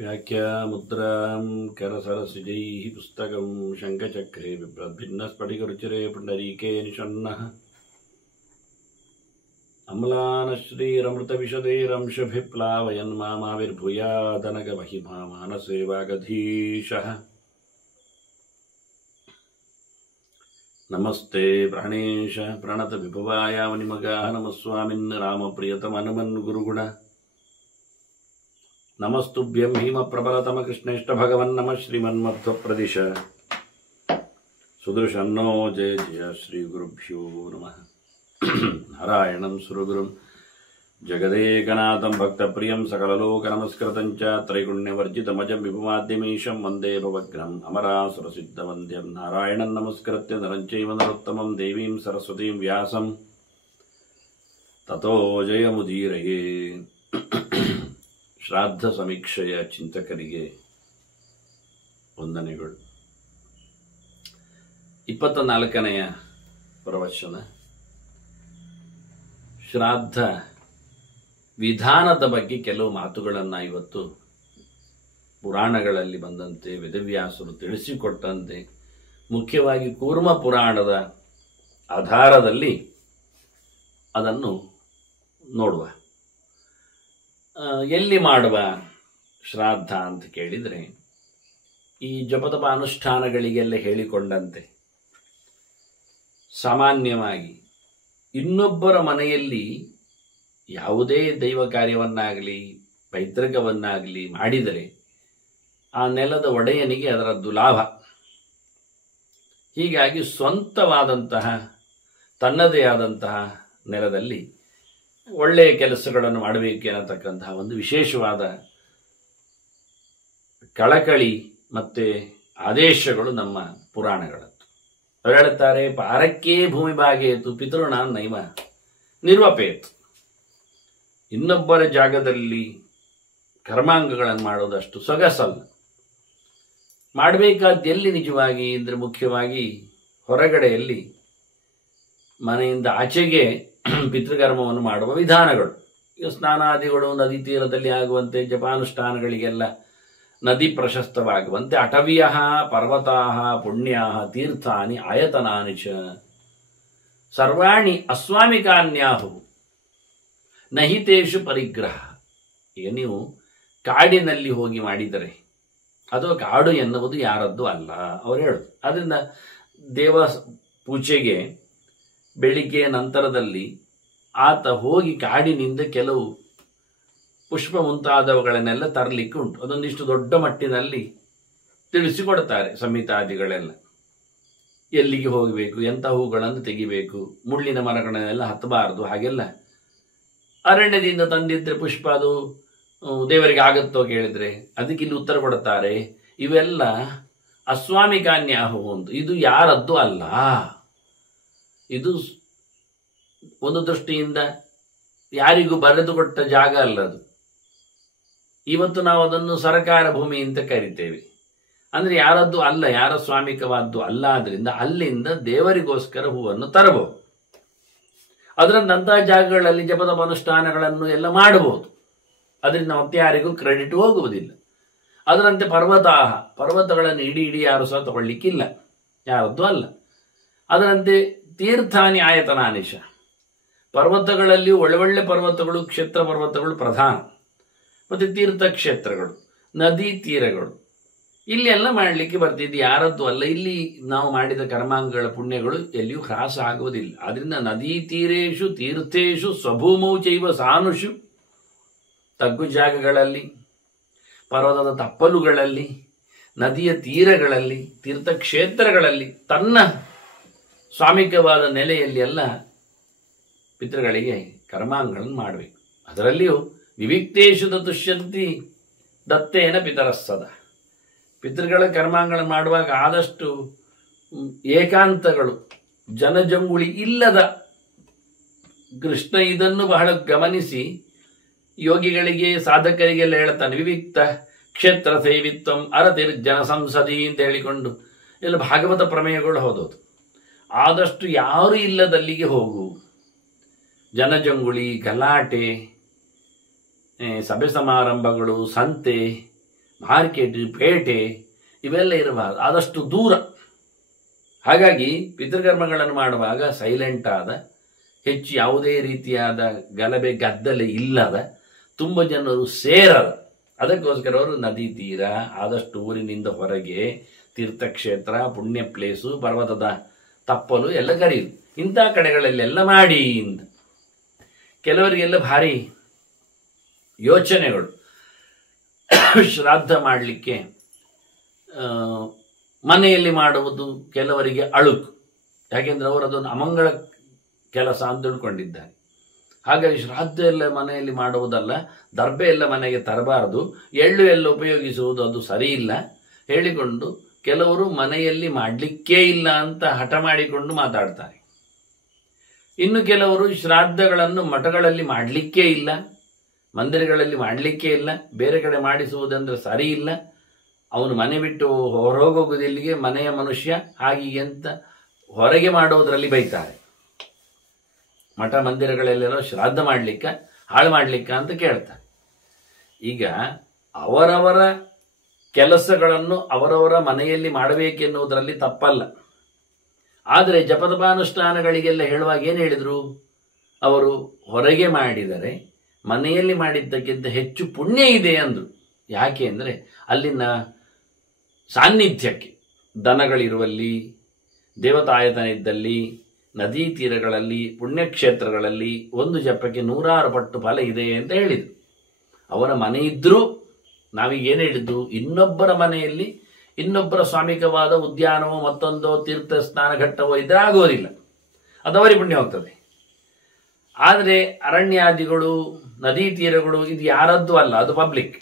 व्याख्यामुद्रां करसरसिजैः पुस्तकं शङ्खचक्रे बिभ्रद्भिन्नस्फटिकरुचिरे पुण्डरीके निषण्णः अम्लानश्रीरमृतविशदैरंशभिप्लावयन्मामाविर्भूयादनगमहिमा मानसे वागधीशः। नमस्ते प्राणेश प्रणतविभवाय मुनिमगाः नमः स्वामिन् रामप्रियतमनुमन् गुरुगुण नमस्तुभ्यं भीमप्रबलतमकृष्णेष्ट भगवन् नमः श्रीमन्मध्वप्रदिश सुदृशन्नो जय जय श्रीगुरुभ्यो नमः। नारायणं सुरगुरुं जगदेकनाथं भक्तप्रियं सकललोकनमस्कृतं च त्रैगुण्यवर्जितमजं विभुमाद्यमीशं वन्दे भवग्रहम् अमरासुरसिद्धवन्द्यं नारायणं नमस्कृत्य नरं चैव नरोत्तमं देवीं सरस्वतीं व्यासं ततो जयमुदीरये। ಶ್ರಾದ್ದ ಸಮೀಕ್ಷೆಯ ಚಿಂತಕರಿಗೆ ವಂದನೆಗಳು. 24ನೆಯ ಪ್ರವಚನ ಶ್ರಾದ್ದ ವಿಧಾನದ ಬಗ್ಗೆ ಕೆಲವು ಮಾತುಗಳನ್ನು ಇವತ್ತು ಪುರಾಣಗಳಲ್ಲಿ ಬಂದಂತೆ ವೇದವ್ಯಾಸರು ತಿಳಿಸಿಕೊಟ್ಟಂತೆ ಮುಖ್ಯವಾಗಿ ಕೂರ್ಮ ಪುರಾಣದ ಆಧಾರದಲ್ಲಿ ಅದನ್ನು ನೋಡುವ. ಎಲ್ಲಿ ಮಾಡುವ ಶ್ರಾದ್ದ ಅಂತ ಕೇಳಿದರೆ, ಈ ಜಪತಪ ಅನುಷ್ಠಾನಗಳಿಗೆಲ್ಲ ಹೇಳಿಕೊಂಡಂತೆ ಸಾಮಾನ್ಯವಾಗಿ ಇನ್ನೊಬ್ಬರ ಮನೆಯಲ್ಲಿ ಯಾವುದೇ ದೈವ ಕಾರ್ಯವನ್ನಾಗಲಿ ಪೈತೃಕವನ್ನಾಗಲಿ ಮಾಡಿದರೆ ಆ ನೆಲದ ಒಡೆಯನಿಗೆ ಅದರದ್ದು ಲಾಭ. ಹೀಗಾಗಿ ಸ್ವಂತವಾದಂತಹ ತನ್ನದೇ ಆದಂತಹ ನೆಲದಲ್ಲಿ ಒಳ್ಳೆಯ ಕೆಲಸಗಳನ್ನು ಮಾಡಬೇಕು ಅನ್ನತಕ್ಕಂತಹ ಒಂದು ವಿಶೇಷವಾದ ಕಳಕಳಿ ಮತ್ತು ಆದೇಶಗಳು ನಮ್ಮ ಪುರಾಣಗಳದ್ದು. ಅವರು ಹೇಳುತ್ತಾರೆ, ಪಾರಕ್ಕೇ ಭೂಮಿ ಬಾಗೇತು ಪಿತೃಣಾನ್ ನೈವ ನಿರ್ವಪೇತ್. ಇನ್ನೊಬ್ಬರ ಜಾಗದಲ್ಲಿ ಕರ್ಮಾಂಗಗಳನ್ನು ಮಾಡೋದಷ್ಟು ಸೊಗಸಲ್ಲ. ಮಾಡಬೇಕಾದ ಎಲ್ಲಿ ನಿಜವಾಗಿ ಅಂದರೆ ಮುಖ್ಯವಾಗಿ ಹೊರಗಡೆಯಲ್ಲಿ ಮನೆಯಿಂದ ಆಚೆಗೆ ಪಿತೃಕರ್ಮವನ್ನು ಮಾಡುವ ವಿಧಾನಗಳು. ಈಗ ಸ್ನಾನಾದಿಗಳು ನದಿ ತೀರದಲ್ಲಿ ಆಗುವಂತೆ ಜಪಾನುಷ್ಠಾನಗಳಿಗೆಲ್ಲ ನದಿ ಪ್ರಶಸ್ತವಾಗುವಂತೆ ಅಟವಿಯ ಪರ್ವತಾ ಪುಣ್ಯಾ ತೀರ್ಥಾನಿ ಆಯತನಾನಿ ಚ ಸರ್ವಾಣಿ ಅಸ್ವಾಮಿಕಾನ್ಯಾಹು ನಹಿತೇಷು ಪರಿಗ್ರಹ. ಈಗ ನೀವು ಕಾಡಿನಲ್ಲಿ ಹೋಗಿ ಮಾಡಿದರೆ ಅಥವಾ ಕಾಡು ಎನ್ನುವುದು ಯಾರದ್ದು ಅಲ್ಲ ಅವರು ಹೇಳುದು. ಅದರಿಂದ ದೇವ ಪೂಜೆಗೆ ಬೆಳಿಗ್ಗೆ ನಂತರದಲ್ಲಿ ಆತ ಹೋಗಿ ಕಾಡಿನಿಂದ ಕೆಲವು ಪುಷ್ಪ ಮುಂತಾದವುಗಳನ್ನೆಲ್ಲ ತರಲಿಕ್ಕೆ ಉಂಟು. ಅದೊಂದಿಷ್ಟು ದೊಡ್ಡ ಮಟ್ಟಿನಲ್ಲಿ ತಿಳಿಸಿಕೊಡ್ತಾರೆ ಸಂಹಿತಾದಿಗಳೆಲ್ಲ. ಎಲ್ಲಿಗೆ ಹೋಗಬೇಕು, ಎಂಥ ಹೂಗಳನ್ನು ತೆಗಿಬೇಕು, ಮುಳ್ಳಿನ ಮರಗಳನ್ನೆಲ್ಲ ಹತ್ತಬಾರದು, ಹಾಗೆಲ್ಲ. ಅರಣ್ಯದಿಂದ ತಂದಿದ್ರೆ ಪುಷ್ಪ ಅದು ದೇವರಿಗೆ ಆಗುತ್ತೋ ಕೇಳಿದ್ರೆ ಅದಕ್ಕೆ ಇಲ್ಲಿ ಉತ್ತರ ಕೊಡ್ತಾರೆ, ಇವೆಲ್ಲ ಅಸ್ವಾಮಿಕಾನ್ಯಾಹು ಅಂತ. ಇದು ಯಾರದ್ದು ಅಲ್ಲ. ಇದು ಒಂದು ದೃಷ್ಟಿಯಿಂದ ಯಾರಿಗೂ ಬರೆದುಕೊಟ್ಟ ಜಾಗ ಅಲ್ಲದು. ಇವತ್ತು ನಾವು ಅದನ್ನು ಸರಕಾರ ಭೂಮಿ ಅಂತ ಕರಿತೇವೆ. ಅಂದರೆ ಯಾರದ್ದು ಅಲ್ಲ, ಯಾರ ಸ್ವಾಮಿಕವಾದ್ದು ಅಲ್ಲ. ಆದ್ರಿಂದ ಅಲ್ಲಿಂದ ದೇವರಿಗೋಸ್ಕರ ಹೂವನ್ನು ತರಬಹುದು. ಅದರಂತಹ ಜಾಗಗಳಲ್ಲಿ ಜಪತಪ ಅನುಷ್ಠಾನಗಳನ್ನು ಎಲ್ಲ ಮಾಡಬಹುದು. ಅದರಿಂದ ಮತ್ತೆ ಯಾರಿಗೂ ಕ್ರೆಡಿಟ್ ಹೋಗುವುದಿಲ್ಲ. ಅದರಂತೆ ಪರ್ವತಗಳನ್ನು ಇಡೀ ಯಾರು ಸಹ ತಗೊಳ್ಳಿಕ್ಕಿಲ್ಲ, ಯಾರದ್ದು ಅಲ್ಲ. ಅದರಂತೆ ತೀರ್ಥಾನಿ ಆಯತನಾನಿಶ, ಪರ್ವತಗಳಲ್ಲಿ ಒಳ್ಳೊಳ್ಳೆ ಪರ್ವತಗಳು, ಕ್ಷೇತ್ರ ಪರ್ವತಗಳು ಪ್ರಧಾನ, ಮತ್ತು ತೀರ್ಥಕ್ಷೇತ್ರಗಳು, ನದಿ ತೀರಗಳು, ಇಲ್ಲಿ ಎಲ್ಲ ಮಾಡಲಿಕ್ಕೆ ಬರ್ತಿದ್ದು ಯಾರದ್ದು ಅಲ್ಲ. ಇಲ್ಲಿ ನಾವು ಮಾಡಿದ ಕರ್ಮಾಂಗಗಳ ಪುಣ್ಯಗಳು ಎಲ್ಲಿಯೂ ಹ್ರಾಸ ಆಗುವುದಿಲ್ಲ. ಆದ್ರಿಂದ ನದಿ ತೀರೇಶು ತೀರ್ಥೇಶು ಸ್ವಭೂಮೌ ಚೈವ ಸಾನುಷು, ತಗ್ಗು ಜಾಗಗಳಲ್ಲಿ, ಪರ್ವತದ ತಪ್ಪಲುಗಳಲ್ಲಿ, ನದಿಯ ತೀರಗಳಲ್ಲಿ, ತೀರ್ಥಕ್ಷೇತ್ರಗಳಲ್ಲಿ, ತನ್ನ ಸ್ವಾಮಿಕವಾದ ನೆಲೆಯಲ್ಲಿ ಎಲ್ಲ ಪಿತೃಗಳಿಗೆ ಕರ್ಮಾಂಗಗಳನ್ನು ಮಾಡಬೇಕು. ಅದರಲ್ಲಿಯೂ ವಿವಿಕ್ತೇಶು ತುಷ್ಯಂತಿ ದತ್ತೇನ ಪಿತರಸ್ಸದ. ಪಿತೃಗಳ ಕರ್ಮಾಂಗಗಳನ್ನು ಮಾಡುವಾಗ ಆದಷ್ಟು ಏಕಾಂತಗಳು, ಜನಜಂಗುಳಿ ಇಲ್ಲದ. ಕೃಷ್ಣ ಇದನ್ನು ಬಹಳ ಗಮನಿಸಿ ಯೋಗಿಗಳಿಗೆ ಸಾಧಕರಿಗೆಲ್ಲ ಹೇಳ್ತಾನೆ, ವಿವಿಕ್ತ ಕ್ಷೇತ್ರ ಸೇವಿತ್ವಂ ಅರತಿರ್ಜನ ಸಂಸದಿ ಅಂತ ಹೇಳಿಕೊಂಡು ಎಲ್ಲ ಭಾಗವತ ಪ್ರಮೇಯಗಳು ಹೋದೋದು. ಆದಷ್ಟು ಯಾರು ಇಲ್ಲದಲ್ಲಿಗೆ ಹೋಗು. ಜನಜಂಗುಳಿ, ಗಲಾಟೆ, ಸಭೆ ಸಮಾರಂಭಗಳು, ಸಂತೆ, ಮಾರ್ಕೆಟ್, ಪೇಟೆ ಇವೆಲ್ಲ ಇರಬಾರದು, ಆದಷ್ಟು ದೂರ. ಹಾಗಾಗಿ ಪಿತೃಕರ್ಮಗಳನ್ನು ಮಾಡುವಾಗ ಸೈಲೆಂಟ್ ಆದ, ಹೆಚ್ಚು ಯಾವುದೇ ರೀತಿಯಾದ ಗಲಭೆ ಗದ್ದಲೆ ಇಲ್ಲದ, ತುಂಬ ಜನರು ಸೇರದ, ಅದಕ್ಕೋಸ್ಕರ ಅವರು ನದಿ ತೀರ, ಆದಷ್ಟು ಊರಿನಿಂದ ಹೊರಗೆ, ತೀರ್ಥಕ್ಷೇತ್ರ, ಪುಣ್ಯ ಪ್ಲೇಸು, ಪರ್ವತದ ತಪ್ಪಲು ಎಲ್ಲ ಕರೆಯುದು. ಇಂಥ ಕಡೆಗಳಲ್ಲೆಲ್ಲ ಮಾಡಿ ಅಂತ. ಕೆಲವರಿಗೆಲ್ಲ ಭಾರಿ ಯೋಚನೆಗಳು. ಶ್ರಾದ್ದ ಮಾಡಲಿಕ್ಕೆ ಮನೆಯಲ್ಲಿ ಮಾಡುವುದು ಕೆಲವರಿಗೆ ಅಳುಕು, ಯಾಕೆಂದ್ರೆ ಅವರು ಅದನ್ನು ಅಮಂಗಳ ಕೆಲಸ ಅಂತ ತಿಳ್ಕೊಂಡಿದ್ದಾರೆ. ಹಾಗಾಗಿ ಶ್ರಾದ್ದ ಎಲ್ಲ ಮನೆಯಲ್ಲಿ ಮಾಡುವುದಲ್ಲ, ದರ್ಬೆ ಎಲ್ಲ ಮನೆಗೆ ತರಬಾರದು, ಎಳ್ಳು ಎಲ್ಲ ಉಪಯೋಗಿಸುವುದು ಅದು ಸರಿ ಇಲ್ಲ ಹೇಳಿಕೊಂಡು ಕೆಲವರು ಮನೆಯಲ್ಲಿ ಮಾಡಲಿಕ್ಕೇ ಇಲ್ಲ ಅಂತ ಹಠ ಮಾಡಿಕೊಂಡು ಮಾತಾಡ್ತಾರೆ. ಇನ್ನು ಕೆಲವರು ಶ್ರಾದ್ದಗಳನ್ನು ಮಠಗಳಲ್ಲಿ ಮಾಡಲಿಕ್ಕೇ ಇಲ್ಲ, ಮಂದಿರಗಳಲ್ಲಿ ಮಾಡಲಿಕ್ಕೇ ಇಲ್ಲ, ಬೇರೆ ಕಡೆ ಮಾಡಿಸುವುದಂದ್ರೆ ಸರಿ ಇಲ್ಲ, ಅವನು ಮನೆ ಬಿಟ್ಟು ಹೊರಗೋಗುವುದಿಲ್ಲಿಗೆ ಮನೆಯ ಮನುಷ್ಯ ಹಾಗೆ ಅಂತ ಹೊರಗೆ ಮಾಡುವುದರಲ್ಲಿ ಬೈತಾರೆ. ಮಠ ಮಂದಿರಗಳಲ್ಲೆಲ್ಲ ಶ್ರಾದ್ದ ಮಾಡಲಿಕ್ಕ, ಹಾಳು ಮಾಡಲಿಕ್ಕ ಅಂತ ಕೇಳ್ತಾರೆ. ಈಗ ಅವರವರ ಕೆಲಸಗಳನ್ನು ಅವರವರ ಮನೆಯಲ್ಲಿ ಮಾಡಬೇಕೆನ್ನುವುದರಲ್ಲಿ ತಪ್ಪಲ್ಲ. ಆದರೆ ಜಪತಪಾನುಷ್ಠಾನಗಳಿಗೆಲ್ಲ ಹೇಳುವಾಗ ಏನು ಹೇಳಿದರು ಅವರು? ಹೊರಗೆ ಮಾಡಿದರೆ ಮನೆಯಲ್ಲಿ ಮಾಡಿದ್ದಕ್ಕಿಂತ ಹೆಚ್ಚು ಪುಣ್ಯ ಇದೆ ಅಂದರು. ಯಾಕೆ ಅಂದರೆ ಅಲ್ಲಿನ ಸಾನ್ನಿಧ್ಯಕ್ಕೆ, ದನಗಳಿರುವಲ್ಲಿ, ದೇವತಾಯತನ ಇದ್ದಲ್ಲಿ, ನದಿ ತೀರಗಳಲ್ಲಿ, ಪುಣ್ಯಕ್ಷೇತ್ರಗಳಲ್ಲಿ ಒಂದು ಜಪಕ್ಕೆ 100 ಪಟ್ಟು ಫಲ ಇದೆ ಅಂತ ಹೇಳಿದರು. ಅವರ ಮನೆ ಇದ್ದರೂ ನಾವೀಗ ಏನು ಹೇಳಿದ್ದು, ಇನ್ನೊಬ್ಬರ ಮನೆಯಲ್ಲಿ ಇನ್ನೊಬ್ಬರ ಸ್ವಾಮಿಕವಾದ ಉದ್ಯಾನವೋ ಮತ್ತೊಂದೋ ತೀರ್ಥ ಸ್ನಾನ ಘಟ್ಟವೋ ಇದ್ರೆ ಆಗೋದಿಲ್ಲ, ಅದು ಅವರಿಗೆ ಪುಣ್ಯ ಹೋಗ್ತದೆ. ಆದರೆ ಅರಣ್ಯಾದಿಗಳು, ನದಿ ತೀರಗಳು ಇದು ಯಾರದ್ದು ಅಲ್ಲ, ಅದು ಪಬ್ಲಿಕ್.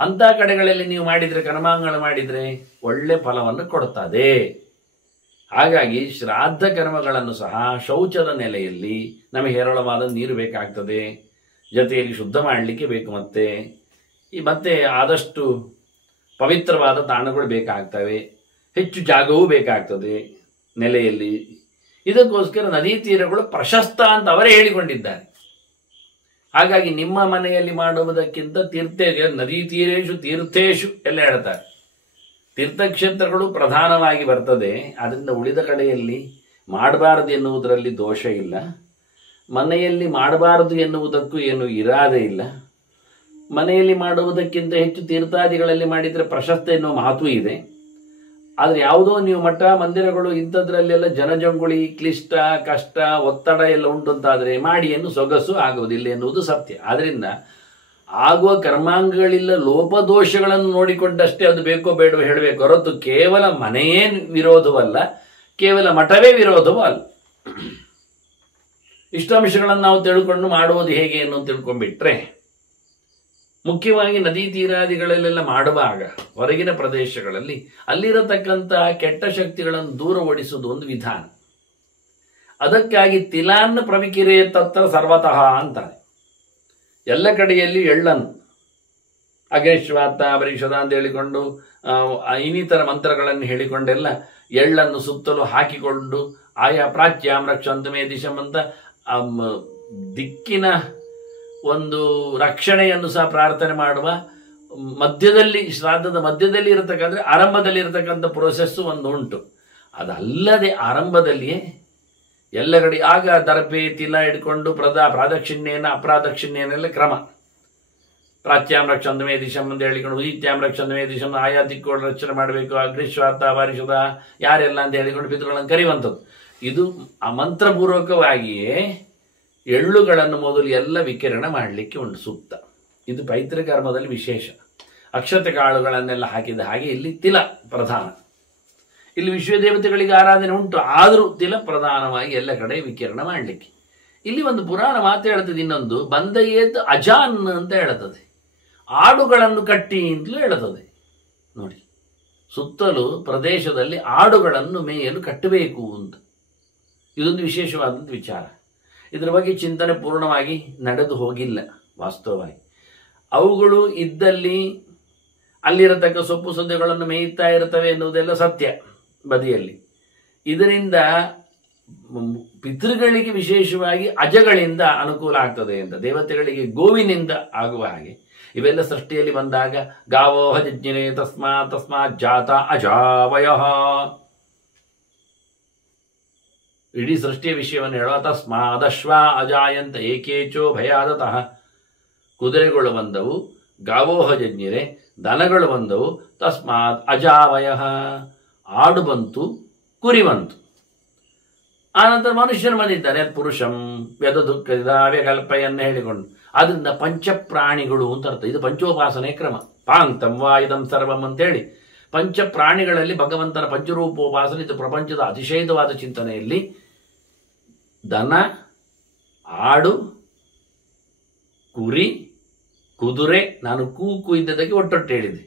ಅಂಥ ಕಡೆಗಳಲ್ಲಿ ನೀವು ಮಾಡಿದರೆ, ಕರ್ಮಾಂಗಗಳು ಮಾಡಿದರೆ ಒಳ್ಳೆ ಫಲವನ್ನು ಕೊಡ್ತದೆ. ಹಾಗಾಗಿ ಶ್ರಾದ್ದ ಕರ್ಮಗಳನ್ನು ಸಹ ಶೌಚದ ನೆಲೆಯಲ್ಲಿ ನಮಗೆ ಹೇರಳವಾದ ನೀರು ಬೇಕಾಗ್ತದೆ, ಜೊತೆಯಲ್ಲಿ ಶುದ್ಧ ಮಾಡಲಿಕ್ಕೆ ಬೇಕು, ಮತ್ತೆ ಆದಷ್ಟು ಪವಿತ್ರವಾದ ತಾಣಗಳು ಬೇಕಾಗ್ತವೆ, ಹೆಚ್ಚು ಜಾಗವೂ ಬೇಕಾಗ್ತದೆ ನೆಲೆಯಲ್ಲಿ. ಇದಕ್ಕೋಸ್ಕರ ನದಿ ತೀರಗಳು ಪ್ರಶಸ್ತ ಅಂತ ಅವರೇ ಹೇಳಿಕೊಂಡಿದ್ದಾರೆ. ಹಾಗಾಗಿ ನಿಮ್ಮ ಮನೆಯಲ್ಲಿ ಮಾಡುವುದಕ್ಕಿಂತ ನದಿ ತೀರೇಶು ತೀರ್ಥೇಶು ಎಲ್ಲ ಹೇಳ್ತಾರೆ. ತೀರ್ಥಕ್ಷೇತ್ರಗಳು ಪ್ರಧಾನವಾಗಿ ಬರ್ತದೆ. ಅದರಿಂದ ಉಳಿದ ಕಡೆಯಲ್ಲಿ ಮಾಡಬಾರದು ಎನ್ನುವುದರಲ್ಲಿ ದೋಷ ಇಲ್ಲ, ಮನೆಯಲ್ಲಿ ಮಾಡಬಾರದು ಎನ್ನುವುದಕ್ಕೂ ಏನು ಇರಾದೆ ಇಲ್ಲ. ಮನೆಯಲ್ಲಿ ಮಾಡುವುದಕ್ಕಿಂತ ಹೆಚ್ಚು ತೀರ್ಥಾದಿಗಳಲ್ಲಿ ಮಾಡಿದರೆ ಪ್ರಶಸ್ತಿ ಎನ್ನುವ ಮಹತ್ವ ಇದೆ. ಆದರೆ ಯಾವುದೋ ನೀವು ಮಠ ಮಂದಿರಗಳು ಇಂಥದ್ರಲ್ಲೆಲ್ಲ ಜನಜಂಗುಳಿ, ಕ್ಲಿಷ್ಟ, ಕಷ್ಟ, ಒತ್ತಡ ಎಲ್ಲ ಉಂಟಂತಾದರೆ ಮಾಡಿ ಎಂದು ಸೊಗಸು ಆಗುವುದಿಲ್ಲ ಎನ್ನುವುದು ಸತ್ಯ. ಆದ್ದರಿಂದ ಆಗುವ ಕರ್ಮಾಂಗಗಳಿಲ್ಲ ಲೋಪದೋಷಗಳನ್ನು ನೋಡಿಕೊಂಡಷ್ಟೇ ಅದು ಬೇಕೋ ಬೇಡವೋ ಹೇಳಬೇಕು ಹೊರತು ಕೇವಲ ಮನೆಯೇ ವಿರೋಧವಲ್ಲ, ಕೇವಲ ಮಠವೇ ವಿರೋಧವೂ ಅಲ್ಲ. ಇಷ್ಟಾಂಶಗಳನ್ನು ನಾವು ತಿಳ್ಕೊಂಡು ಮಾಡುವುದು ಹೇಗೆ ಎಂದು ತಿಳ್ಕೊಂಡ್ಬಿಟ್ರೆ, ಮುಖ್ಯವಾಗಿ ನದಿ ತೀರಾದಿಗಳಲ್ಲೆಲ್ಲ ಮಾಡುವಾಗ ಹೊರಗಿನ ಪ್ರದೇಶಗಳಲ್ಲಿ ಅಲ್ಲಿರತಕ್ಕಂತಹ ಕೆಟ್ಟ ಶಕ್ತಿಗಳನ್ನು ದೂರ ಓಡಿಸುವುದು ಒಂದು ವಿಧಾನ. ಅದಕ್ಕಾಗಿ ತಿಲಾನ್ನ ಪ್ರವಿಕಿರೇ ತತ್ರ ಸರ್ವತಃ ಅಂತಾರೆ. ಎಲ್ಲ ಕಡೆಯಲ್ಲಿ ಎಳ್ಳನ್ನು ಅಗ್ನಿಶ್ವಾತ ಪರಿಷದ ಅಂತ ಹೇಳಿಕೊಂಡು ಇನ್ನಿತರ ಮಂತ್ರಗಳನ್ನು ಹೇಳಿಕೊಂಡೆಲ್ಲ ಎಳ್ಳನ್ನು ಸುತ್ತಲೂ ಹಾಕಿಕೊಂಡು ಆಯಾ ಪ್ರಾಚ್ಯಾಂ ರಕ್ಷಂತಮೇ ದಿಶಂ ಅಂತ ದಿಕ್ಕಿನ ಒಂದು ರಕ್ಷಣೆಯನ್ನು ಸಹ ಪ್ರಾರ್ಥನೆ ಮಾಡುವ ಮಧ್ಯದಲ್ಲಿ, ಶ್ರಾದ್ದದ ಮಧ್ಯದಲ್ಲಿ ಇರತಕ್ಕಂಥ, ಆರಂಭದಲ್ಲಿ ಇರತಕ್ಕಂಥ ಪ್ರೋಸೆಸ್ಸು ಒಂದು ಉಂಟು. ಅದಲ್ಲದೆ ಆರಂಭದಲ್ಲಿಯೇ ಎಲ್ಲ ಕಡೆ ಆಗ ದರ್ಪೆ ತಿಲ ಹಿಡ್ಕೊಂಡು ಪ್ರಾದಕ್ಷಿಣ್ಯೇನ ಅಪ್ರಾದಕ್ಷಿಣ್ಯನೆಲ್ಲ ಕ್ರಮ. ಪ್ರಾಚ್ಯಾಂ ರಕ್ಷಂತಮೇ ದಿಶಂ ಅಂತ ಹೇಳಿಕೊಂಡು ಉದಿತ್ಯಾಂ ರಕ್ಷಂತಮೇ ದಿಶಂ ಆಯಾ ದಿಕ್ಕುಗಳು ರಕ್ಷಣೆ ಮಾಡಬೇಕು, ಅಗ್ನಿಶ್ವಾತ ವಾರಿಷದ ಯಾರೆಲ್ಲ ಅಂತ ಹೇಳಿಕೊಂಡು ಪಿತೃಗಳನ್ನು ಕರೆಯುವಂಥದ್ದು. ಇದು ಮಂತ್ರಪೂರ್ವಕವಾಗಿಯೇ ಎಳ್ಳುಗಳನ್ನು ಮೊದಲು ಎಲ್ಲ ವಿಕಿರಣ ಮಾಡಲಿಕ್ಕೆ ಉಂಟು ಸೂಕ್ತ. ಇದು ಪೈತೃಕರ್ಮದಲ್ಲಿ ವಿಶೇಷ. ಅಕ್ಷತೆ ಕಾಳುಗಳನ್ನೆಲ್ಲ ಹಾಕಿದ ಹಾಗೆ ಇಲ್ಲಿ ತಿಲ ಪ್ರಧಾನ. ಇಲ್ಲಿ ವಿಶ್ವದೇವತೆಗಳಿಗೆ ಆರಾಧನೆ ಉಂಟು, ಆದರೂ ತಿಲ ಪ್ರಧಾನವಾಗಿ ಎಲ್ಲ ಕಡೆ ವಿಕಿರಣ ಮಾಡಲಿಕ್ಕೆ. ಇಲ್ಲಿ ಒಂದು ಪುರಾಣ ಮಾತು ಹೇಳ್ತದೆ, ಇನ್ನೊಂದು ಬಂದಯೇತ್ ಅಜಾನ್ ಅಂತ ಹೇಳ್ತದೆ, ಆಡುಗಳನ್ನು ಕಟ್ಟಿ ಅಂತಲೂ ಹೇಳ್ತದೆ. ನೋಡಿ, ಸುತ್ತಲೂ ಪ್ರದೇಶದಲ್ಲಿ ಆಡುಗಳನ್ನು ಮೇಯಲು ಕಟ್ಟಬೇಕು ಅಂತ, ಇದೊಂದು ವಿಶೇಷವಾದಂಥ ವಿಚಾರ. ಇದರ ಬಗ್ಗೆ ಚಿಂತನೆ ಪೂರ್ಣವಾಗಿ ನಡೆದು ಹೋಗಿಲ್ಲ ವಾಸ್ತವವಾಗಿ. ಅವುಗಳು ಇದ್ದಲ್ಲಿ ಅಲ್ಲಿರತಕ್ಕ ಸೊಪ್ಪು ಸದ್ಯಗಳನ್ನು ಮೇಯುತ್ತಾ ಇರ್ತವೆ ಎನ್ನುವುದೆಲ್ಲ ಸತ್ಯ ಬದಿಯಲ್ಲಿ. ಇದರಿಂದ ಪಿತೃಗಳಿಗೆ ವಿಶೇಷವಾಗಿ ಅಜಗಳಿಂದ ಅನುಕೂಲ ಆಗ್ತದೆ ಅಂತ, ದೇವತೆಗಳಿಗೆ ಗೋವಿನಿಂದ ಆಗುವ ಹಾಗೆ ಇವೆಲ್ಲ ಸೃಷ್ಟಿಯಲ್ಲಿ ಬಂದಾಗ ಗಾವೋಹ ಜಜ್ಞಿನೇ ತಸ್ಮಾತ್ ಜಾತ ಅಜಾವಯಃ, ಇಡೀ ಸೃಷ್ಟಿಯ ವಿಷಯವನ್ನು ಹೇಳುವ ತಸ್ಮಾದಶ್ವ ಅಜಾಯಂತ ಏಕೇಚೋ ಭಯಾದತಃ. ಕುದುರೆಗಳು ಬಂದವು, ಗಾವೋಹ ಜಜ್ಞಿರೆ, ದನಗಳು ಬಂದವು, ತಸ್ಮಾತ್ ಅಜಾವಯಃ, ಆಡು ಬಂತು, ಕುರಿ ಬಂತು. ಆನಂತರ ಮನುಷ್ಯನು ಬಂದಿದ್ದಾನೆ, ಪುರುಷಂ ವ್ಯದ ದುಃಖದ ವ್ಯಕಲ್ಪೆಯನ್ನು ಹೇಳಿಕೊಂಡು. ಆದ್ರಿಂದ ಪಂಚಪ್ರಾಣಿಗಳು ಅಂತ ಅರ್ಥ. ಇದು ಪಂಚೋಪಾಸನೆ ಕ್ರಮ. ಪಾಂಕ್ತಂ ವಾ ಇದಂ ಸರ್ವಂ ಅಂತೇಳಿ ಪಂಚಪ್ರಾಣಿಗಳಲ್ಲಿ ಭಗವಂತನ ಪಂಚರೂಪೋಪಾಸನೆ. ಇದು ಪ್ರಪಂಚದ ಅತಿಶಯವಾದ ಚಿಂತನೆಯಲ್ಲಿ ದನ, ಆಡು, ಕುರಿ, ಕುದುರೆ, ನಾನು ಕೂಕು ಇದ್ದದಕ್ಕೆ ಒಟ್ಟೊಟ್ಟು ಹೇಳಿದೆ.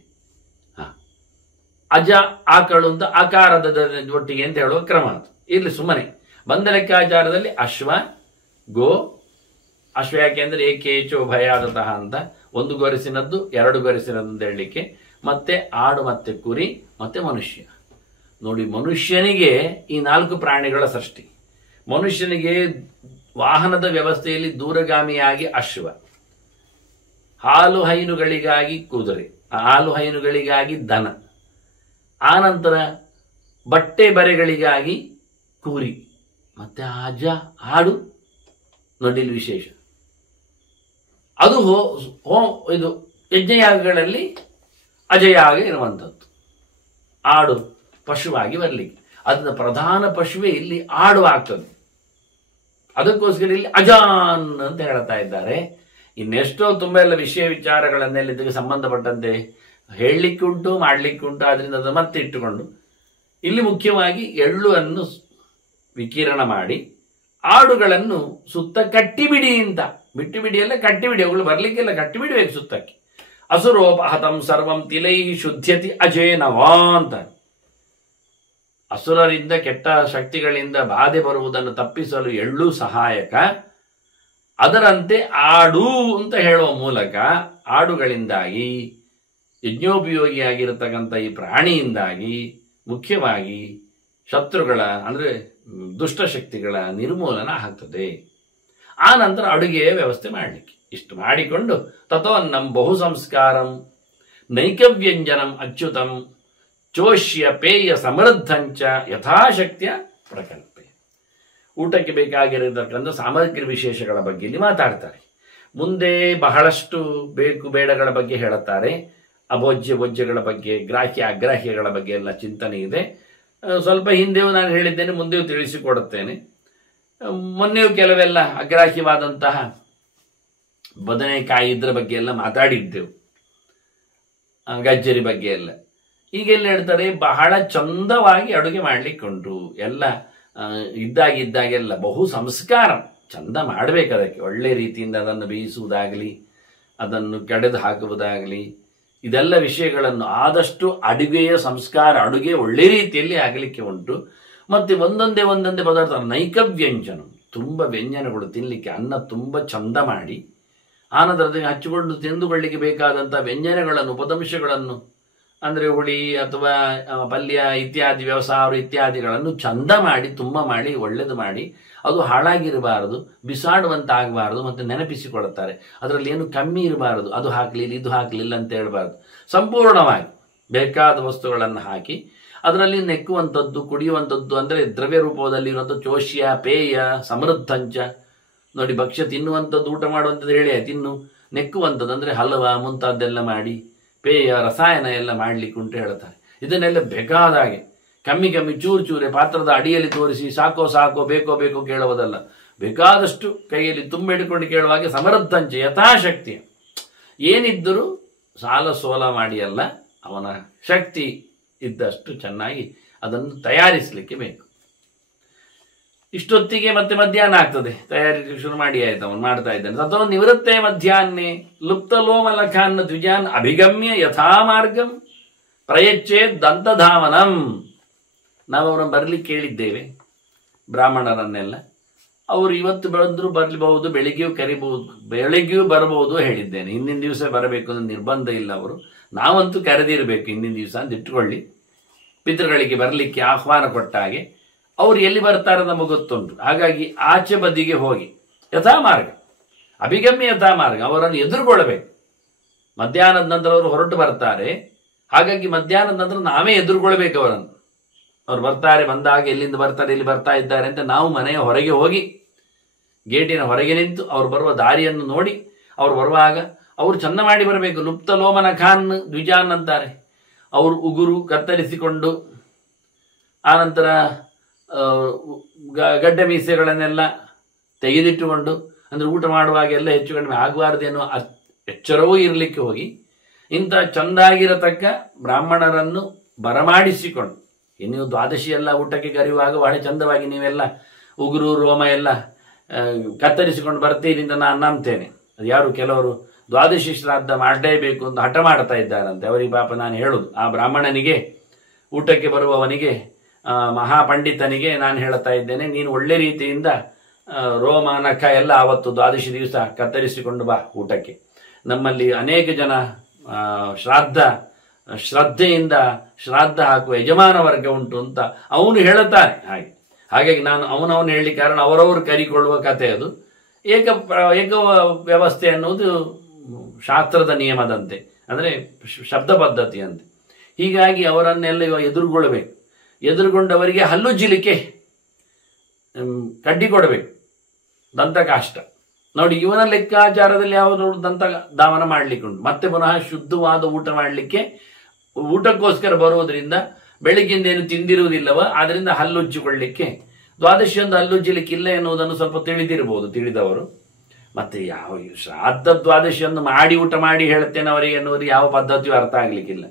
ಅಜ ಆಕಳು ಅಂತ ಆಕಾರದ ಒಟ್ಟಿಗೆ ಅಂತ ಹೇಳುವ ಕ್ರಮ ಅದು. ಇಲ್ಲಿ ಸುಮ್ಮನೆ ಬಂದ ಲೆಕ್ಕಾಚಾರದಲ್ಲಿ ಅಶ್ವ, ಗೋ, ಅಶ್ವ ಯಾಕೆಂದ್ರೆ ಏಕೇಚೋ ಭಯಾದತಃ ಅಂತ, ಒಂದು ಗೊರಸಿನದ್ದು ಎರಡು ಗೊರಸಿನದ್ದು ಅಂತ ಹೇಳಲಿಕ್ಕೆ, ಮತ್ತೆ ಆಡು, ಮತ್ತೆ ಕುರಿ, ಮತ್ತೆ ಮನುಷ್ಯ. ನೋಡಿ, ಮನುಷ್ಯನಿಗೆ ಈ 4 ಪ್ರಾಣಿಗಳ ಸೃಷ್ಟಿ. ಮನುಷ್ಯನಿಗೆ ವಾಹನದ ವ್ಯವಸ್ಥೆಯಲ್ಲಿ ದೂರಗಾಮಿಯಾಗಿ ಅಶ್ವ, ಹಾಲು ಹೈನುಗಳಿಗಾಗಿ ಕುದುರೆ, ಹಾಲು ಹೈನುಗಳಿಗಾಗಿ ದನ, ಆನಂತರ ಬಟ್ಟೆ ಬರೆಗಳಿಗಾಗಿ ಕುರಿ, ಮತ್ತೆ ಅಜ ಆಡು. ನೋಡಿ ವಿಶೇಷ ಅದು ಇದು ಯಜ್ಞಯಾಗಗಳಲ್ಲಿ ಅಜಯಾಗ ಇರುವಂಥದ್ದು. ಆಡು ಪಶುವಾಗಿ ಬರಲಿಕ್ಕೆ, ಅದನ್ನ ಪ್ರಧಾನ ಪಶುವೇ ಇಲ್ಲಿ ಆಡು ಆಗ್ತದೆ. ಅದಕ್ಕೋಸ್ಕರ ಇಲ್ಲಿ ಅಜಾನ್ ಅಂತ ಹೇಳ್ತಾ ಇದ್ದಾರೆ. ಇನ್ನೆಷ್ಟೋ ತುಂಬ ಎಲ್ಲ ವಿಷಯ ವಿಚಾರಗಳನ್ನೆಲ್ಲ ಇದಕ್ಕೆ ಸಂಬಂಧಪಟ್ಟಂತೆ ಹೇಳಲಿಕ್ಕುಂಟು, ಮಾಡಲಿಕ್ಕುಂಟು. ಆದ್ರಿಂದ ಅದು ಮತ್ತೆ ಇಟ್ಟುಕೊಂಡು ಇಲ್ಲಿ ಮುಖ್ಯವಾಗಿ ಎಳ್ಳುವನ್ನು ವಿಕಿರಣ ಮಾಡಿ ಆಡುಗಳನ್ನು ಸುತ್ತ ಕಟ್ಟಿಬಿಡಿ ಅಂತ. ಬಿಟ್ಟು ಬಿಡಿ ಎಲ್ಲ ಕಟ್ಟಿಬಿಡಿ, ಅವುಗಳು ಬರ್ಲಿಕ್ಕೆಲ್ಲ ಕಟ್ಟಿಬಿಡಬೇಕು ಸುತ್ತಕ್ಕೆ. ಅಸುರೋಪಹತಂ ಸರ್ವಂ ತಿಲೈ ಶುದ್ಧ್ಯತಿ ಅಜೇನವಾ ಅಂತ. ಅಸುರರಿಂದ, ಕೆಟ್ಟ ಶಕ್ತಿಗಳಿಂದ ಬಾಧೆ ಬರುವುದನ್ನು ತಪ್ಪಿಸಲು ಎಳ್ಳು ಸಹಾಯಕ. ಅದರಂತೆ ಆಡು ಅಂತ ಹೇಳುವ ಮೂಲಕ ಆಡುಗಳಿಂದಾಗಿ, ಯಜ್ಞೋಪಯೋಗಿಯಾಗಿರತಕ್ಕಂಥ ಈ ಪ್ರಾಣಿಯಿಂದಾಗಿ ಮುಖ್ಯವಾಗಿ ಶತ್ರುಗಳ ಅಂದರೆ ದುಷ್ಟಶಕ್ತಿಗಳ ನಿರ್ಮೂಲನ ಆಗ್ತದೆ. ಆ ನಂತರ ಅಡುಗೆಯ ವ್ಯವಸ್ಥೆ ಮಾಡಲಿಕ್ಕೆ ಇಷ್ಟು ಮಾಡಿಕೊಂಡು ತಥೋನ್ನಂ ಬಹು ಸಂಸ್ಕಾರಂ ನೈಕವ್ಯಂಜನಂ ಅಚ್ಯುತಂ ಚೋಷ್ಯ ಪೇಯ ಸಮೃದ್ಧಂಚ ಯಥಾಶಕ್ತಿಯ ಪ್ರಕಲ್ಪೆ. ಊಟಕ್ಕೆ ಬೇಕಾಗಿರತಕ್ಕಂಥ ಸಾಮಗ್ರಿ ವಿಶೇಷಗಳ ಬಗ್ಗೆ ಇಲ್ಲಿ ಮಾತಾಡ್ತಾರೆ. ಮುಂದೆ ಬಹಳಷ್ಟು ಬೇಕು ಬೇಡಗಳ ಬಗ್ಗೆ ಹೇಳುತ್ತಾರೆ. ಅಭೋಜ್ಯ ಭೋಜ್ಯಗಳ ಬಗ್ಗೆ, ಗ್ರಾಹ್ಯ ಅಗ್ರಾಹ್ಯಗಳ ಬಗ್ಗೆ ಎಲ್ಲ ಚಿಂತನೆ ಇದೆ. ಸ್ವಲ್ಪ ಹಿಂದೆಯೂ ನಾನು ಹೇಳಿದ್ದೇನೆ, ಮುಂದೆಯೂ ತಿಳಿಸಿಕೊಡುತ್ತೇನೆ. ಮೊನ್ನೆಯೂ ಕೆಲವೆಲ್ಲ ಅಗ್ರಾಹ್ಯವಾದಂತಹ ಬದನೆಕಾಯಿ ಇದ್ರ ಬಗ್ಗೆ ಎಲ್ಲ ಮಾತಾಡಿದ್ದೆವು, ಗಜ್ಜರಿ ಬಗ್ಗೆ ಎಲ್ಲ. ಈಗೆಲ್ಲ ಹೇಳ್ತಾರೆ ಬಹಳ ಚಂದವಾಗಿ ಅಡುಗೆ ಮಾಡಲಿಕ್ಕುಂಟು, ಎಲ್ಲ ಇದ್ದಾಗೆಲ್ಲ ಬಹು ಸಂಸ್ಕಾರ ಚಂದ ಮಾಡಬೇಕು. ಅದಕ್ಕೆ ಒಳ್ಳೆ ರೀತಿಯಿಂದ ಅದನ್ನು ಬೇಯಿಸುವುದಾಗಲಿ, ಅದನ್ನು ಕಡೆದು ಹಾಕುವುದಾಗಲಿ, ಇದೆಲ್ಲ ವಿಷಯಗಳನ್ನು ಆದಷ್ಟು ಅಡುಗೆಯ ಸಂಸ್ಕಾರ, ಅಡುಗೆ ಒಳ್ಳೆ ರೀತಿಯಲ್ಲಿ ಆಗಲಿಕ್ಕೆ ಉಂಟು. ಮತ್ತೆ ಒಂದೊಂದೇ ಪದಾರ್ಥ ನೈಕವ್ಯಂಜನ, ತುಂಬ ವ್ಯಂಜನಗಳು ತಿನ್ನಲಿಕ್ಕೆ, ಅನ್ನ ತುಂಬ ಚಂದ ಮಾಡಿ ಆನಂತರ ಅದನ್ನು ಹಚ್ಚಿಕೊಂಡು ತಿಂದುಕೊಳ್ಳಿಕ್ಕೆ ಬೇಕಾದಂಥ ವ್ಯಂಜನಗಳನ್ನು, ಉಪದಂಶಗಳನ್ನು ಅಂದರೆ ಹುಳಿ ಅಥವಾ ಪಲ್ಯ ಇತ್ಯಾದಿ, ವ್ಯವಸಾಯ ಇತ್ಯಾದಿಗಳನ್ನು ಚಂದ ಮಾಡಿ, ತುಂಬ ಮಾಡಿ, ಒಳ್ಳೆಯದು ಮಾಡಿ, ಅದು ಹಾಳಾಗಿರಬಾರದು, ಬಿಸಾಡುವಂತಾಗಬಾರದು. ಮತ್ತು ನೆನಪಿಸಿಕೊಡುತ್ತಾರೆ ಅದರಲ್ಲಿ ಏನು ಕಮ್ಮಿ ಇರಬಾರದು, ಅದು ಹಾಕಲಿಲ್ಲ ಇದು ಹಾಕಲಿಲ್ಲ ಅಂತ ಹೇಳಬಾರ್ದು. ಸಂಪೂರ್ಣವಾಗಿ ಬೇಕಾದ ವಸ್ತುಗಳನ್ನು ಹಾಕಿ ಅದರಲ್ಲಿ ನೆಕ್ಕುವಂಥದ್ದು, ಕುಡಿಯುವಂಥದ್ದು, ಅಂದರೆ ದ್ರವ್ಯ ರೂಪದಲ್ಲಿರುವಂಥ ಚೋಷ್ಯ ಪೇಯ ಸಮೃದ್ಧಂಚ. ನೋಡಿ, ಭಕ್ಷ್ಯ ತಿನ್ನುವಂಥದ್ದು, ಊಟ ಮಾಡುವಂಥದ್ದು ಹೇಳಿ ತಿನ್ನು, ನೆಕ್ಕುವಂಥದ್ದು ಅಂದರೆ ಹಲವ ಮುಂತಾದ್ದೆಲ್ಲ ಮಾಡಿ, ಪೇಯ ರಸಾಯನ ಎಲ್ಲ ಮಾಡಲಿಕ್ಕೆ ಉಂಟು ಹೇಳ್ತಾರೆ. ಇದನ್ನೆಲ್ಲ ಬೇಕಾದಾಗೆ ಕಮ್ಮಿ ಚೂರು ಚೂರೆ ಪಾತ್ರದ ಅಡಿಯಲ್ಲಿ ತೋರಿಸಿ ಸಾಕೋ ಬೇಕೋ ಕೇಳುವುದಲ್ಲ. ಬೇಕಾದಷ್ಟು ಕೈಯಲ್ಲಿ ತುಂಬ ಹಿಡ್ಕೊಂಡು ಕೇಳುವಾಗೆ ಸಮೃದ್ಧಂಚೆ ಯಥಾಶಕ್ತಿ. ಏನಿದ್ದರೂ ಸಾಲ ಸೋಲ ಮಾಡಿ ಅಲ್ಲ, ಅವನ ಶಕ್ತಿ ಇದ್ದಷ್ಟು ಚೆನ್ನಾಗಿ ಅದನ್ನು ತಯಾರಿಸಲಿಕ್ಕೆ ಬೇಕು. ಇಷ್ಟೊತ್ತಿಗೆ ಮತ್ತೆ ಮಧ್ಯಾಹ್ನ ಆಗ್ತದೆ, ತಯಾರಿ ಶುರು ಮಾಡಿ ಆಯ್ತು, ಅವನು ಮಾಡ್ತಾ ಇದ್ದಾನೆ. ತಥೋ ನಿವೃತ್ತೆ ಮಧ್ಯಾಹ್ನೆ ಲುಪ್ತಲೋಮಲಖಾನ್ ದ್ವಿಜಾನ್ ಅಭಿಗಮ್ಯ ಯಥಾ ಮಾರ್ಗಂ ಪ್ರಯಚ್ಛೇದ್ ದಂತಧಾವನಂ. ನಾವು ಅವರನ್ನು ಬರಲಿಕ್ಕೆ ಕೇಳಿದ್ದೇವೆ, ಬ್ರಾಹ್ಮಣರನ್ನೆಲ್ಲ. ಅವರು ಇವತ್ತು ಬಂದರೂ ಬರಬಹುದು, ಬೆಳಿಗ್ಗೆಯೂ ಬರಬಹುದು ಹೇಳಿದ್ದೇನೆ. ಹಿಂದಿನ ದಿವಸ ಬರಬೇಕು ಅಂತ ನಿರ್ಬಂಧ ಇಲ್ಲ. ಅವರು ನಾವಂತೂ ಕರೆದಿರಬೇಕು ಹಿಂದಿನ ದಿವಸ ಅಂತ ಇಟ್ಕೊಳ್ಳಿ. ಪಿತೃಗಳಿಗೆ ಬರಲಿಕ್ಕೆ ಆಹ್ವಾನ ಕೊಟ್ಟ ಹಾಗೆ ಅವ್ರು ಎಲ್ಲಿ ಬರ್ತಾರೆ ನಮಗೆ ಗೊತ್ತುಂಟು. ಹಾಗಾಗಿ ಆಚೆ ಬದಿಗೆ ಹೋಗಿ ಯಥಾ ಮಾರ್ಗ, ಅಭಿಗಮ್ಯ ಯಥಾ ಮಾರ್ಗ, ಅವರನ್ನು ಎದುರುಗೊಳ್ಳಬೇಕು. ಮಧ್ಯಾಹ್ನದ ನಂತರ ಅವರು ಹೊರಟು ಬರ್ತಾರೆ. ಹಾಗಾಗಿ ಮಧ್ಯಾಹ್ನದ ನಂತರ ನಾವೇ ಎದುರುಗೊಳ್ಬೇಕು ಅವರನ್ನು. ಅವ್ರು ಬರ್ತಾರೆ, ಬಂದಾಗ ಎಲ್ಲಿಂದ ಬರ್ತಾರೆ, ಇಲ್ಲಿ ಬರ್ತಾ ಇದ್ದಾರೆ ಅಂತ ನಾವು ಮನೆಯ ಹೊರಗೆ ಹೋಗಿ ಗೇಟಿನ ಹೊರಗೆ ನಿಂತು ಅವ್ರು ಬರುವ ದಾರಿಯನ್ನು ನೋಡಿ ಅವ್ರು ಬರುವಾಗ ಅವರು ಚಂದ ಮಾಡಿ ಬರಬೇಕು. ಲುಪ್ತ ಲೋಮನ ಖಾನ್ ದ್ವಿಜಾನ್ ಅಂತಾರೆ. ಅವರು ಉಗುರು ಕತ್ತರಿಸಿಕೊಂಡು ಆನಂತರ ಗಡ್ಡೆ ಮೀಸೆಗಳನ್ನೆಲ್ಲ ತೆಗೆದಿಟ್ಟುಕೊಂಡು, ಅಂದರೆ ಊಟ ಮಾಡುವಾಗೆಲ್ಲ ಹೆಚ್ಚು ಕಡಿಮೆ ಆಗಬಾರ್ದೇನೋ ಎಚ್ಚರವೂ ಇರಲಿಕ್ಕೆ ಹೋಗಿ ಇಂಥ ಚಂದಾಗಿರತಕ್ಕ ಬ್ರಾಹ್ಮಣರನ್ನು ಬರಮಾಡಿಸಿಕೊಂಡು, ನೀವು ದ್ವಾದಶಿ ಎಲ್ಲ ಊಟಕ್ಕೆ ಕರೆಯುವಾಗ ಬಹಳ ಚಂದವಾಗಿ ನೀವೆಲ್ಲ ಉಗುರು ರೋಮ ಎಲ್ಲ ಕತ್ತರಿಸಿಕೊಂಡು ಬರ್ತೀರಿ ಅಂತ ನಾನು ನಂಬ್ತೇನೆ. ಅದು ಯಾರು ಕೆಲವರು ದ್ವಾದಶಿ ಶ್ರಾದ್ದ ಮಾಡಲೇಬೇಕು ಅಂತ ಹಠ ಮಾಡ್ತಾ ಇದ್ದಾರಂತೆ. ಅವರಿಗೆ ಪಾಪ ನಾನು ಹೇಳುದು, ಆ ಬ್ರಾಹ್ಮಣನಿಗೆ, ಊಟಕ್ಕೆ ಬರುವವನಿಗೆ, ಮಹಾಪಂಡಿತನಿಗೆ ನಾನು ಹೇಳ್ತಾ ಇದ್ದೇನೆ, ನೀನು ಒಳ್ಳೆ ರೀತಿಯಿಂದ ರೋಮ ನಖ ಎಲ್ಲ ಆವತ್ತು ದ್ವಾದಶಿ ದಿವಸ ಕತ್ತರಿಸಿಕೊಂಡು ಬಾ ಊಟಕ್ಕೆ. ನಮ್ಮಲ್ಲಿ ಅನೇಕ ಜನ ಶ್ರದ್ಧೆಯಿಂದ ಶ್ರಾದ್ದ ಹಾಕುವ ಯಜಮಾನ ವರ್ಗ ಉಂಟು ಅಂತ ಅವನು ಹೇಳುತ್ತಾನೆ. ಹಾಗಾಗಿ ನಾನು ಅವನವನು ಹೇಳಲಿಕ್ಕೆ ಕಾರಣ ಅವರವರು ಕರಿಕೊಳ್ಳುವ ಕಥೆ ಅದು. ಏಕ ವ್ಯವಸ್ಥೆ ಅನ್ನುವುದು ಶಾಸ್ತ್ರದ ನಿಯಮದಂತೆ, ಅಂದರೆ ಶಬ್ದ ಪದ್ಧತಿಯಂತೆ. ಹೀಗಾಗಿ ಅವರನ್ನೆಲ್ಲ ಇವಾಗ ಎದುರುಗೊಳ್ಳಬೇಕು. ಎದುರುಗೊಂಡವರಿಗೆ ಹಲ್ಲುಜ್ಜಿಲಿಕ್ಕೆ ಕಡ್ಡಿ ಕೊಡಬೇಕು, ದಂತಕಾಷ್ಟ. ನೋಡಿ, ಇವನ ಲೆಕ್ಕಾಚಾರದಲ್ಲಿ ಯಾವುದು ದಂತ ಧಾವನ ಮಾಡಲಿಕ್ಕೆ ಉಂಟು. ಮತ್ತೆ ಪುನಃ ಶುದ್ಧವಾದ ಊಟ ಮಾಡಲಿಕ್ಕೆ ಊಟಕ್ಕೋಸ್ಕರ ಬರುವುದರಿಂದ ಬೆಳಿಗ್ಗಿಂದ ಏನು ತಿಂದಿರುವುದಿಲ್ಲವ, ಆದ್ರಿಂದ ಹಲ್ಲುಜ್ಜಿಕೊಳ್ಳಿಕ್ಕೆ ದ್ವಾದಶಿಯೊಂದು ಹಲ್ಲುಜ್ಜಲಿಕ್ಕಿಲ್ಲ ಎನ್ನುವುದನ್ನು ಸ್ವಲ್ಪ ತಿಳಿದವರು. ಮತ್ತೆ ಯಾವ ಶ್ರಾದ್ದ ದ್ವಾದಶಿಯೊಂದು ಮಾಡಿ ಊಟ ಮಾಡಿ ಹೇಳುತ್ತೇನೆ ಅವರಿಗೆ ಎನ್ನುವರಿಗೆ ಯಾವ ಪದ್ಧತಿಯೂ ಅರ್ಥ ಆಗ್ಲಿಕ್ಕಿಲ್ಲ.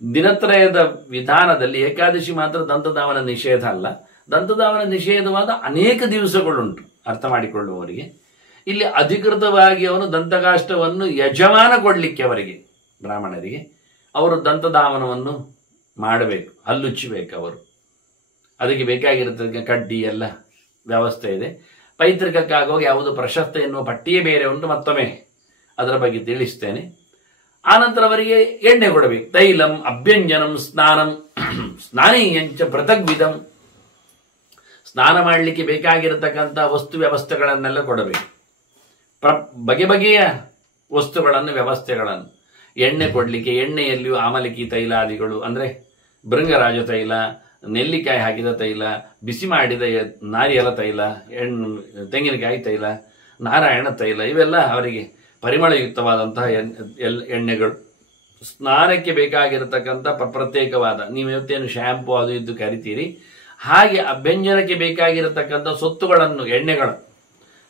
ದಿನತ್ರಯದ ವಿಧಾನದಲ್ಲಿ ಏಕಾದಶಿ ಮಾತ್ರ ದಂತಧಾವನ ನಿಷೇಧ ಅಲ್ಲ, ದಂತಧಾವನ ನಿಷೇಧವಾದ ಅನೇಕ ದಿವಸಗಳುಂಟು ಅರ್ಥ ಮಾಡಿಕೊಳ್ಳುವವರಿಗೆ. ಇಲ್ಲಿ ಅಧಿಕೃತವಾಗಿ ಅವನು ದಂತಕಾಷ್ಟವನ್ನು ಯಜಮಾನ ಕೊಡಲಿಕ್ಕೆ ಅವರಿಗೆ, ಬ್ರಾಹ್ಮಣರಿಗೆ, ಅವರು ದಂತಧಾವನವನ್ನು ಮಾಡಬೇಕು, ಹಲ್ಲುಚ್ಚಬೇಕು ಅವರು. ಅದಕ್ಕೆ ಬೇಕಾಗಿರತಕ್ಕ ಕಡ್ಡಿ ಎಲ್ಲ ವ್ಯವಸ್ಥೆ ಇದೆ. ಪೈತೃಕಕ್ಕಾಗೋಗಿ ಯಾವುದು ಪ್ರಶಸ್ತ ಎನ್ನುವ ಪಟ್ಟಿಯೇ ಬೇರೆ ಉಂಟು, ಮತ್ತೊಮ್ಮೆ ಅದರ ಬಗ್ಗೆ ತಿಳಿಸ್ತೇನೆ. ಆನಂತರ ಅವರಿಗೆ ಎಣ್ಣೆ ಕೊಡಬೇಕು. ತೈಲಂ ಅಭ್ಯಂಜನಂ ಸ್ನಾನಂ ಸ್ನಾನೀಯಂಚ ಪೃಥಗ್ವಿಧಂ. ಸ್ನಾನ ಮಾಡಲಿಕ್ಕೆ ಬೇಕಾಗಿರತಕ್ಕಂಥ ವಸ್ತು ವ್ಯವಸ್ಥೆಗಳನ್ನೆಲ್ಲ ಕೊಡಬೇಕು. ಬಗೆ ಬಗೆಯ ವಸ್ತುಗಳನ್ನು, ವ್ಯವಸ್ಥೆಗಳನ್ನು. ಎಣ್ಣೆ ಕೊಡಲಿಕ್ಕೆ ಎಣ್ಣೆಯಲ್ಲಿಯೂ ಆಮಲಕಿ ತೈಲಾದಿಗಳು, ಅಂದರೆ ಭೃಂಗರಾಜ ತೈಲ, ನೆಲ್ಲಿಕಾಯಿ ಹಾಕಿದ ತೈಲ, ಬಿಸಿ ಮಾಡಿದ ನಾರಿಯಲ ತೈಲ, ತೆಂಗಿನಕಾಯಿ ತೈಲ, ನಾರಾಯಣ ತೈಲ, ಇವೆಲ್ಲ ಅವರಿಗೆ ಪರಿಮಳಯುಕ್ತವಾದಂತಹ ಎಣ್ಣೆಗಳು. ಸ್ನಾನಕ್ಕೆ ಬೇಕಾಗಿರತಕ್ಕಂಥ ಪ್ರತ್ಯೇಕವಾದ, ನೀವು ಇವತ್ತೇನು ಶ್ಯಾಂಪು ಅದು ಇದು ಕರಿತೀರಿ, ಹಾಗೆ ಅಭ್ಯಂಜನಕ್ಕೆ ಬೇಕಾಗಿರತಕ್ಕಂಥ ಸೊತ್ತುಗಳನ್ನು, ಎಣ್ಣೆಗಳು.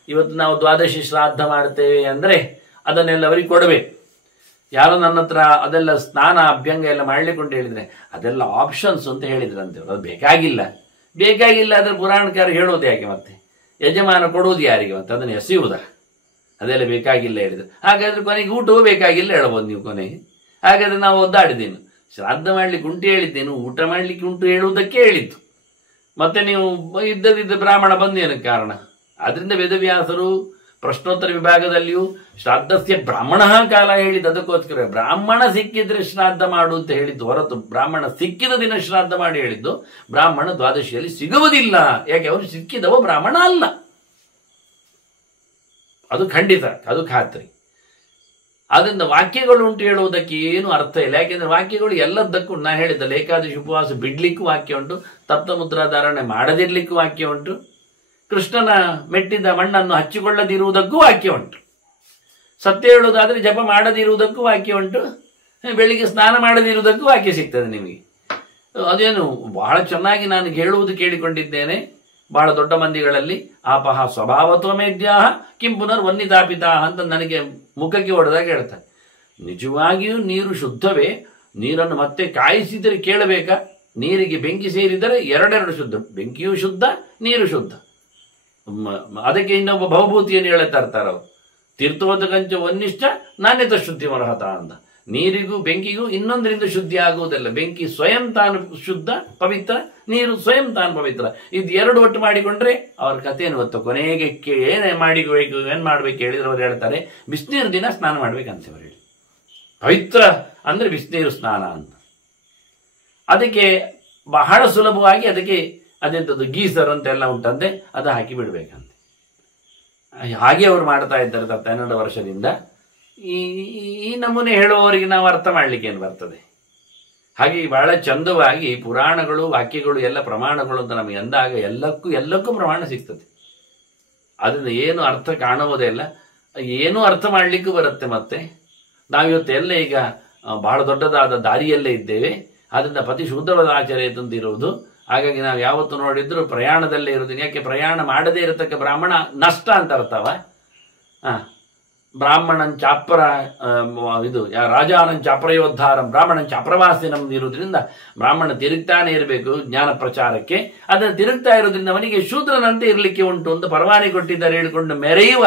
ಇವತ್ತು ನಾವು ದ್ವಾದಶಿ ಶ್ರಾದ್ದ ಮಾಡ್ತೇವೆ ಅಂದರೆ ಅದನ್ನೆಲ್ಲ ಅವರಿಗೆ ಕೊಡಬೇಕು. ಯಾರೋ ನನ್ನ ಹತ್ರ ಅದೆಲ್ಲ ಸ್ನಾನ ಅಭ್ಯಂಗ ಎಲ್ಲ ಮಾಡ್ಲಿಕ್ಕೆ ಉಂಟು ಹೇಳಿದ್ರೆ ಅದೆಲ್ಲ ಆಪ್ಷನ್ಸ್ ಅಂತ ಹೇಳಿದ್ರಂತೆ. ಅದು ಬೇಕಾಗಿಲ್ಲ ಆದರೆ ಪುರಾಣಕಾರ ಹೇಳೋದು ಯಾಕೆ? ಮತ್ತೆ ಯಜಮಾನ ಕೊಡುವುದು ಯಾರಿಗೆ? ಮತ್ತೆ ಅದನ್ನು ಎಸೆಯುವುದ? ಅದೆಲ್ಲ ಬೇಕಾಗಿಲ್ಲ ಹೇಳಿದ್ರೆ ಹಾಗಾದ್ರೆ ಕೊನೆಗೆ ಊಟವೂ ಬೇಕಾಗಿಲ್ಲ ಹೇಳ್ಬೋದು ನೀವು ಕೊನೆಗೆ. ಹಾಗಾದ್ರೆ ನಾವು ಒದ್ದಾಡಿದ್ದೇನು, ಶ್ರಾದ್ದ ಮಾಡ್ಲಿಕ್ಕೆ ಉಂಟು ಹೇಳಿದ್ದೇನು, ಊಟ ಮಾಡ್ಲಿಕ್ಕೆ ಉಂಟು ಹೇಳುವುದಕ್ಕೆ ಹೇಳಿತ್ತು. ಮತ್ತೆ ನೀವು ಇದ್ದದಿದ್ದ ಬ್ರಾಹ್ಮಣ ಬಂದೇನಕ್ಕೆ ಕಾರಣ? ಆದ್ರಿಂದ ವೇದವ್ಯಾಸರು ಪ್ರಶ್ನೋತ್ತರ ವಿಭಾಗದಲ್ಲಿಯೂ ಶ್ರಾದ್ದಸ್ಯ ಬ್ರಾಹ್ಮಣ ಕಾಲ ಹೇಳಿದ್ದು ಅದಕ್ಕೋಸ್ಕರ. ಬ್ರಾಹ್ಮಣ ಸಿಕ್ಕಿದ್ರೆ ಶ್ರಾದ್ದ ಮಾಡು ಅಂತ ಹೇಳಿದ್ದು ಹೊರತು ಬ್ರಾಹ್ಮಣ ಸಿಕ್ಕಿದ ದಿನ ಶ್ರಾದ್ದ ಮಾಡಿ ಹೇಳಿದ್ದು. ಬ್ರಾಹ್ಮಣ ದ್ವಾದಶಿಯಲ್ಲಿ ಸಿಗುವುದಿಲ್ಲ, ಯಾಕೆ ಅವರು ಸಿಕ್ಕಿದವ ಬ್ರಾಹ್ಮಣ ಅಲ್ಲ. ಅದು ಖಂಡಿತ, ಅದು ಖಾತ್ರಿ. ಆದ್ರಿಂದ ವಾಕ್ಯಗಳು ಉಂಟು ಹೇಳುವುದಕ್ಕೆ ಏನು ಅರ್ಥ ಇಲ್ಲ. ಯಾಕೆಂದ್ರೆ ವಾಕ್ಯಗಳು ಎಲ್ಲದಕ್ಕೂ, ನಾ ಹೇಳಿದ್ದಲ್ಲ, ಏಕಾದಶಿ ಉಪವಾಸ ಬಿಡ್ಲಿಕ್ಕೂ ವಾಕ್ಯ ಉಂಟು, ತಪ್ತ ಮುದ್ರಾಧಾರಣೆ ಮಾಡದಿರ್ಲಿಕ್ಕೂ ವಾಕ್ಯ ಉಂಟು, ಕೃಷ್ಣನ ಮೆಟ್ಟಿದ ಮಣ್ಣನ್ನು ಹಚ್ಚಿಕೊಳ್ಳದಿರುವುದಕ್ಕೂ ವಾಕ್ಯ ಉಂಟು, ಸತ್ಯ ಹೇಳುವುದಾದ್ರೆ ಜಪ ಮಾಡದಿರುವುದಕ್ಕೂ ವಾಕ್ಯ ಉಂಟು, ಬೆಳಿಗ್ಗೆ ಸ್ನಾನ ಮಾಡದಿರುವುದಕ್ಕೂ ವಾಕ್ಯ ಸಿಗ್ತದೆ ನಿಮಗೆ. ಅದೇನು ಬಹಳ ಚೆನ್ನಾಗಿ ನಾನು ಹೇಳುವುದು ಕೇಳಿಕೊಂಡಿದ್ದೇನೆ ಬಹಳ ದೊಡ್ಡ ಮಂದಿಗಳಲ್ಲಿ. ಆಪಹ ಸ್ವಭಾವತ್ವಮೇದ್ಯಾಹ ಕಿಂ ಪುನರ್ ವನ್ನಿತಾಪಿತಾಹ ಅಂತ ನನಗೆ ಮುಖಕ್ಕೆ ಹೊಡೆದಾಗ ಹೇಳ್ತಾರೆ. ನಿಜವಾಗಿಯೂ ನೀರು ಶುದ್ಧವೇ, ನೀರನ್ನು ಮತ್ತೆ ಕಾಯಿಸಿದರೆ ಕೇಳಬೇಕಾ? ನೀರಿಗೆ ಬೆಂಕಿ ಸೇರಿದರೆ ಎರಡೆರಡು ಶುದ್ಧ, ಬೆಂಕಿಯೂ ಶುದ್ಧ, ನೀರು ಶುದ್ಧ. ಅದಕ್ಕೆ ಇನ್ನೊಬ್ಬ ಭವಭೂತಿಯನ್ನು ಹೇಳುತ್ತಾ ಇರ್ತಾರೆ ಅವರು, ತೀರ್ಥೋದ ಕಂಚ ಒನ್ನಿಷ್ಠ ನಾಣ್ಯತ ಶುದ್ಧಿ ಮರಹತ ಅಂತ. ನೀರಿಗೂ ಬೆಂಕಿಗೂ ಇನ್ನೊಂದರಿಂದ ಶುದ್ಧಿ ಆಗುವುದಿಲ್ಲ. ಬೆಂಕಿ ಸ್ವಯಂ ತಾನು ಶುದ್ಧ ಪವಿತ್ರ, ನೀರು ಸ್ವಯಂ ತಾನು ಪವಿತ್ರ. ಇದು ಎರಡು ಒಟ್ಟು ಮಾಡಿಕೊಂಡ್ರೆ ಅವ್ರ ಕಥೆಯನ್ನು ಗೊತ್ತು. ಕೊನೆಗೆ ಏನೇ ಮಾಡಿಬೇಕು, ಏನ್ ಮಾಡ್ಬೇಕು ಹೇಳಿದ್ರೆ ಅವ್ರು ಹೇಳ್ತಾರೆ ಬಿಸಿನೀರು ದಿನ ಸ್ನಾನ ಮಾಡ್ಬೇಕಂತ ಅವ್ರು ಹೇಳಿ. ಪವಿತ್ರ ಅಂದ್ರೆ ಬಿಸಿನೀರು ಸ್ನಾನ ಅಂತ. ಅದಕ್ಕೆ ಬಹಳ ಸುಲಭವಾಗಿ ಅದಕ್ಕೆ ಅದೆಂಥದ್ದು ಗೀಸರ್ ಅಂತೆಲ್ಲ ಉಂಟಂತೆ, ಅದು ಹಾಕಿ ಬಿಡ್ಬೇಕಂತೆ. ಹಾಗೆ ಅವರು ಮಾಡ್ತಾ ಇದ್ದಾರೆ 12 ವರ್ಷದಿಂದ. ಈ ಈ ನಮೂನೆ ಹೇಳುವವರಿಗೆ ನಾವು ಅರ್ಥ ಮಾಡ್ಲಿಕ್ಕೆ ಏನು ಬರ್ತದೆ? ಹಾಗೆ ಬಹಳ ಚಂದವಾಗಿ ಪುರಾಣಗಳು, ವಾಕ್ಯಗಳು ಎಲ್ಲ ಪ್ರಮಾಣಗಳು ಅಂತ ನಮಗೆ ಅಂದಾಗ ಎಲ್ಲಕ್ಕೂ ಪ್ರಮಾಣ ಸಿಗ್ತದೆ. ಅದರಿಂದ ಏನು ಅರ್ಥ ಕಾಣುವುದೇ ಇಲ್ಲ, ಏನೂ ಅರ್ಥ ಮಾಡಲಿಕ್ಕೂ ಬರುತ್ತೆ. ಮತ್ತೆ ನಾವಿವತ್ತು ಎಲ್ಲ ಈಗ ಬಹಳ ದೊಡ್ಡದಾದ ದಾರಿಯಲ್ಲೇ ಇದ್ದೇವೆ. ಅದರಿಂದ ಪತಿ ಶೂದ್ರವಾದ ಆಚರಣೆ ತಂದಿರುವುದು. ಹಾಗಾಗಿ ನಾವು ಯಾವತ್ತು ನೋಡಿದ್ರು ಪ್ರಯಾಣದಲ್ಲೇ ಇರೋದು. ಯಾಕೆ ಪ್ರಯಾಣ ಮಾಡದೇ ಇರತಕ್ಕ ಬ್ರಾಹ್ಮಣ ನಷ್ಟ ಅಂತ ಅರ್ಥವ. ಬ್ರಾಹ್ಮಣನ್ ಚಾಪ್ರ ಇದು ರಾಜಾನನ್ ಚಾಪ್ರಯೋದ್ಧಾರಂ ಬ್ರಾಹ್ಮಣನ್ ಚಾಪ್ರವಾಸಿನಂ ಇರುವುದರಿಂದ ಬ್ರಾಹ್ಮಣ ತಿರುಗ್ತಾನೆ ಇರಬೇಕು ಜ್ಞಾನ ಪ್ರಚಾರಕ್ಕೆ. ಅದನ್ನು ತಿರುಗ್ತಾ ಇರೋದ್ರಿಂದ ಅವನಿಗೆ ಶೂದ್ರನಂತೆ ಇರಲಿಕ್ಕೆ ಉಂಟು ಅಂತ ಪರವಾನಗಿ ಕೊಟ್ಟಿದ್ದಾರೆ ಹೇಳಿಕೊಂಡು ಮೆರೆಯುವ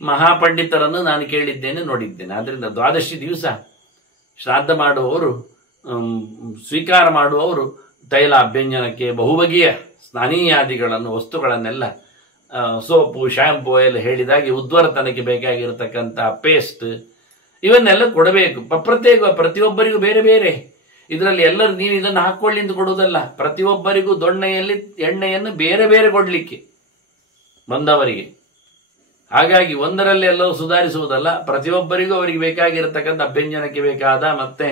ಮಹಾಪಂಡಿತರನ್ನು ನಾನು ಕೇಳಿದ್ದೇನೆ, ನೋಡಿದ್ದೇನೆ. ಆದ್ದರಿಂದ ದ್ವಾದಶಿ ದಿವಸ ಶ್ರಾದ್ದ ಮಾಡುವವರು, ಸ್ವೀಕಾರ ಮಾಡುವವರು ತೈಲ ಅಭ್ಯಂಜನಕ್ಕೆ ಬಹುಬಗೆಯ ಸ್ನಾನೀಯಾದಿಗಳನ್ನು ವಸ್ತುಗಳನ್ನೆಲ್ಲ ಸೋಪು, ಶ್ಯಾಂಪು ಎಲ್ಲ ಹೇಳಿದಾಗೆ ಉದ್ವರ್ತನಕ್ಕೆ ಬೇಕಾಗಿರತಕ್ಕಂಥ ಪೇಸ್ಟ್ ಇವನ್ನೆಲ್ಲ ಕೊಡಬೇಕು. ಪ್ರತಿಯೊಬ್ಬರಿಗೂ ಬೇರೆ ಬೇರೆ. ಇದರಲ್ಲಿ ಎಲ್ಲರೂ ನೀವು ಇದನ್ನು ಹಾಕೊಳ್ಳಿ ಅಂತ ಕೊಡುವುದಲ್ಲ, ಪ್ರತಿಯೊಬ್ಬರಿಗೂ ದೊಣ್ಣೆಯಲ್ಲಿ ಎಣ್ಣೆಯನ್ನು ಬೇರೆ ಬೇರೆ ಕೊಡ್ಲಿಕ್ಕೆ ಬಂದವರಿಗೆ. ಹಾಗಾಗಿ ಒಂದರಲ್ಲಿ ಎಲ್ಲವೂ ಸುಧಾರಿಸುವುದಲ್ಲ, ಪ್ರತಿಯೊಬ್ಬರಿಗೂ ಅವರಿಗೆ ಬೇಕಾಗಿರತಕ್ಕಂಥ ಅಭ್ಯಂಜನಕ್ಕೆ ಬೇಕಾದ ಮತ್ತೆ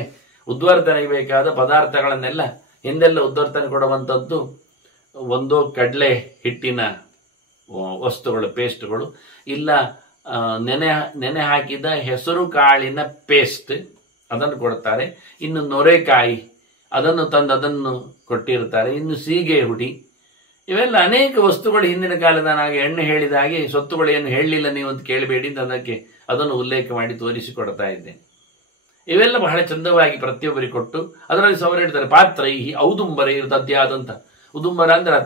ಉದ್ವರ್ತನೆಗೆ ಬೇಕಾದ ಪದಾರ್ಥಗಳನ್ನೆಲ್ಲ ಹಿಂದೆಲ್ಲ ಉದ್ವರ್ತನೆ ಕೊಡುವಂಥದ್ದು ಒಂದು ಕಡಲೆ ಹಿಟ್ಟಿನ ವಸ್ತುಗಳು, ಪೇಸ್ಟ್ಗಳು, ಇಲ್ಲ ನೆನೆ ಹಾಕಿದ ಹೆಸರು ಕಾಳಿನ ಪೇಸ್ಟ್ ಅದನ್ನು ಕೊಡ್ತಾರೆ. ಇನ್ನು ನೊರೆಕಾಯಿ ಅದನ್ನು ತಂದು ಅದನ್ನು ಕೊಟ್ಟಿರ್ತಾರೆ. ಇನ್ನು ಸೀಗೆ ಹುಡಿ, ಇವೆಲ್ಲ ಅನೇಕ ವಸ್ತುಗಳು ಹಿಂದಿನ ಕಾಲದ ನಾನು ಎಣ್ಣೆ ಹೇಳಿದ ಹಾಗೆ ಸ್ವತ್ತುಗಳು ಏನು ಹೇಳಲಿಲ್ಲ ನೀವು ಅಂತ ಕೇಳಬೇಡಿ, ಅದಕ್ಕೆ ಅದನ್ನು ಉಲ್ಲೇಖ ಮಾಡಿ ತೋರಿಸಿಕೊಡ್ತಾ ಇದ್ದೇನೆ. ಇವೆಲ್ಲ ಬಹಳ ಚಂದವಾಗಿ ಪ್ರತಿಯೊಬ್ಬರಿಗೆ ಕೊಟ್ಟು ಅದರಲ್ಲಿ ಸವರ ಹೇಳ್ತಾರೆ ಪಾತ್ರ ಈ ಔದುಂಬರ ಇರುತ್ತದ್ಯಾದಂತ. ಉದುಂಬರ ಅಂದ್ರೆ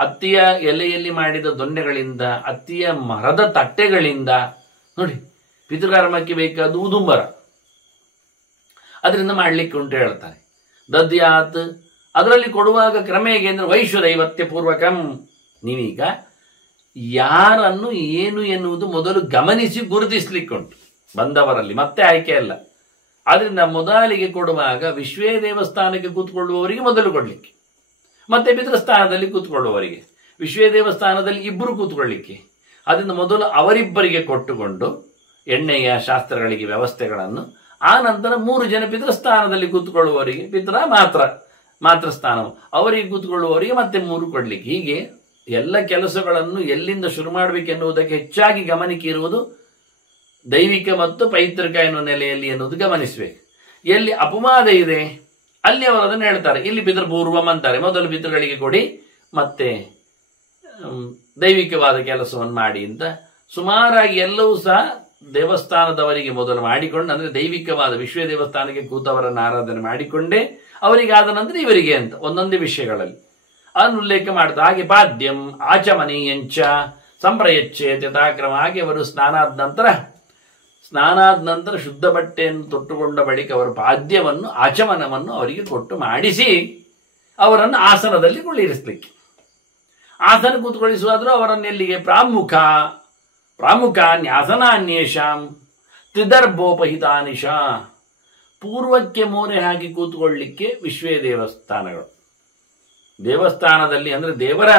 ಹತ್ತಿಯ ಎಲೆಯಲ್ಲಿ ಮಾಡಿದ ದೊಣ್ಣೆಗಳಿಂದ, ಹತ್ತಿಯ ಮರದ ತಟ್ಟೆಗಳಿಂದ ನೋಡಿ ಪಿತೃಕರ್ಮಕ್ಕೆ ಬೇಕಾದ ಉದುಂಬರ ಅದರಿಂದ ಮಾಡ್ಲಿಕ್ಕೆ ಉಂಟು ಹೇಳ್ತಾರೆ. ದದ್ಯಾತ್ ಅದರಲ್ಲಿ ಕೊಡುವಾಗ ಕ್ರಮ ಹೇಗೆ ಅಂದ್ರೆ ವೈಶ್ವದೈವತ್ಯ ಪೂರ್ವಕಂ. ನೀವೀಗ ಯಾರನ್ನು ಏನು ಎನ್ನುವುದು ಮೊದಲು ಗಮನಿಸಿ ಗುರುತಿಸ್ಲಿಕ್ಕೆ ಉಂಟು ಬಂದವರಲ್ಲಿ, ಮತ್ತೆ ಆಯ್ಕೆ ಅಲ್ಲ. ಆದ್ರಿಂದ ಮೊದಲಿಗೆ ಕೊಡುವಾಗ ವಿಶ್ವೇ ದೇವಸ್ಥಾನಕ್ಕೆ ಕೂತ್ಕೊಳ್ಳುವವರಿಗೆ ಮೊದಲು ಕೊಡ್ಲಿಕ್ಕೆ, ಮತ್ತೆ ಪಿತೃಸ್ಥಾನದಲ್ಲಿ ಕೂತ್ಕೊಳ್ಳುವವರಿಗೆ, ವಿಶ್ವೇ ದೇವಸ್ಥಾನದಲ್ಲಿ ಇಬ್ಬರು ಕೂತ್ಕೊಳ್ಳಿಕ್ಕೆ. ಅದರಿಂದ ಮೊದಲು ಅವರಿಬ್ಬರಿಗೆ ಕೊಟ್ಟುಕೊಂಡು ಎಣ್ಣೆಯ ಶಾಸ್ತ್ರಗಳಿಗೆ ವ್ಯವಸ್ಥೆಗಳನ್ನು, ಆ ನಂತರ 3 ಜನ ಪಿತೃಸ್ಥಾನದಲ್ಲಿ ಕೂತ್ಕೊಳ್ಳುವವರಿಗೆ, ಮಾತ್ರ ಸ್ಥಾನ ಅವರಿಗೆ ಕೂತ್ಕೊಳ್ಳುವವರಿಗೆ ಮತ್ತೆ 3 ಕೊಡ್ಲಿಕ್ಕೆ. ಹೀಗೆ ಎಲ್ಲ ಕೆಲಸಗಳನ್ನು ಎಲ್ಲಿಂದ ಶುರು ಮಾಡಬೇಕೆನ್ನುವುದಕ್ಕೆ ಹೆಚ್ಚಾಗಿ ಗಮನಿಕೆ ಇರುವುದು ದೈವಿಕ ಮತ್ತು ಪೈತೃಕ ಎನ್ನುವ ನೆಲೆಯಲ್ಲಿ ಎನ್ನುವುದು ಗಮನಿಸಬೇಕು. ಎಲ್ಲಿ ಅಪವಾದ ಇದೆ ಅಲ್ಲಿ ಅವರು ಅದನ್ನು ಹೇಳ್ತಾರೆ. ಇಲ್ಲಿ ಪಿತೃಪೂರ್ವಂ ಅಂತಾರೆ, ಮೊದಲು ಪಿತೃಗಳಿಗೆ ಕೊಡಿ ಮತ್ತೆ ದೈವಿಕವಾದ ಕೆಲಸವನ್ನು ಮಾಡಿ ಅಂತ. ಸುಮಾರಾಗಿ ಎಲ್ಲವೂ ಸಹ ದೇವಸ್ಥಾನದವರಿಗೆ ಮೊದಲು ಮಾಡಿಕೊಂಡು, ಅಂದ್ರೆ ದೈವಿಕವಾದ ವಿಶ್ವ ದೇವಸ್ಥಾನಕ್ಕೆ ಕೂತವರನ್ನು ಆರಾಧನೆ ಮಾಡಿಕೊಂಡೇ ಅವರಿಗೆ ಆದ ನಂತರ ಇವರಿಗೆ ಅಂತ ಒಂದೊಂದೇ ವಿಷಯಗಳಲ್ಲಿ ಅದನ್ನು ಉಲ್ಲೇಖ ಮಾಡ್ತಾರೆ. ಹಾಗೆ ಪಾದ್ಯಂ ಆಚಮನೀಯಂಚ ಸಂಪ್ರಯಚ್ಛೇತ್ ಯಥಾಕ್ರಮ. ಹಾಗೆ ಅವರು ಸ್ನಾನಾದ ನಂತರ ಶುದ್ಧ ಬಟ್ಟೆಯನ್ನು ತೊಟ್ಟುಕೊಂಡ ಬಳಿಕ ಅವರ ಪಾದ್ಯವನ್ನು, ಆಚಮನವನ್ನು ಅವರಿಗೆ ಕೊಟ್ಟು ಮಾಡಿಸಿ ಅವರನ್ನು ಆಸನದಲ್ಲಿ ಕುಳ್ಳಿರಿಸಲಿಕ್ಕೆ. ಆಸನ ಕೂತ್ಕೊಳ್ಳಿಸುವಾದ್ರೂ ಅವರನ್ನು ಎಲ್ಲಿಗೆ ಪ್ರಾಮುಖಾನ್ಯಾಸನಾನ್ಯೇಷಾಂ ತ್ರಿದರ್ಭೋಪಹಿತಾನಿಶಾ. ಪೂರ್ವಕ್ಕೆ ಮೋರೆ ಹಾಕಿ ಕೂತ್ಕೊಳ್ಳಿಕ್ಕೆ ವಿಶ್ವೇ ದೇವಸ್ಥಾನದಲ್ಲಿ ಅಂದ್ರೆ ದೇವರ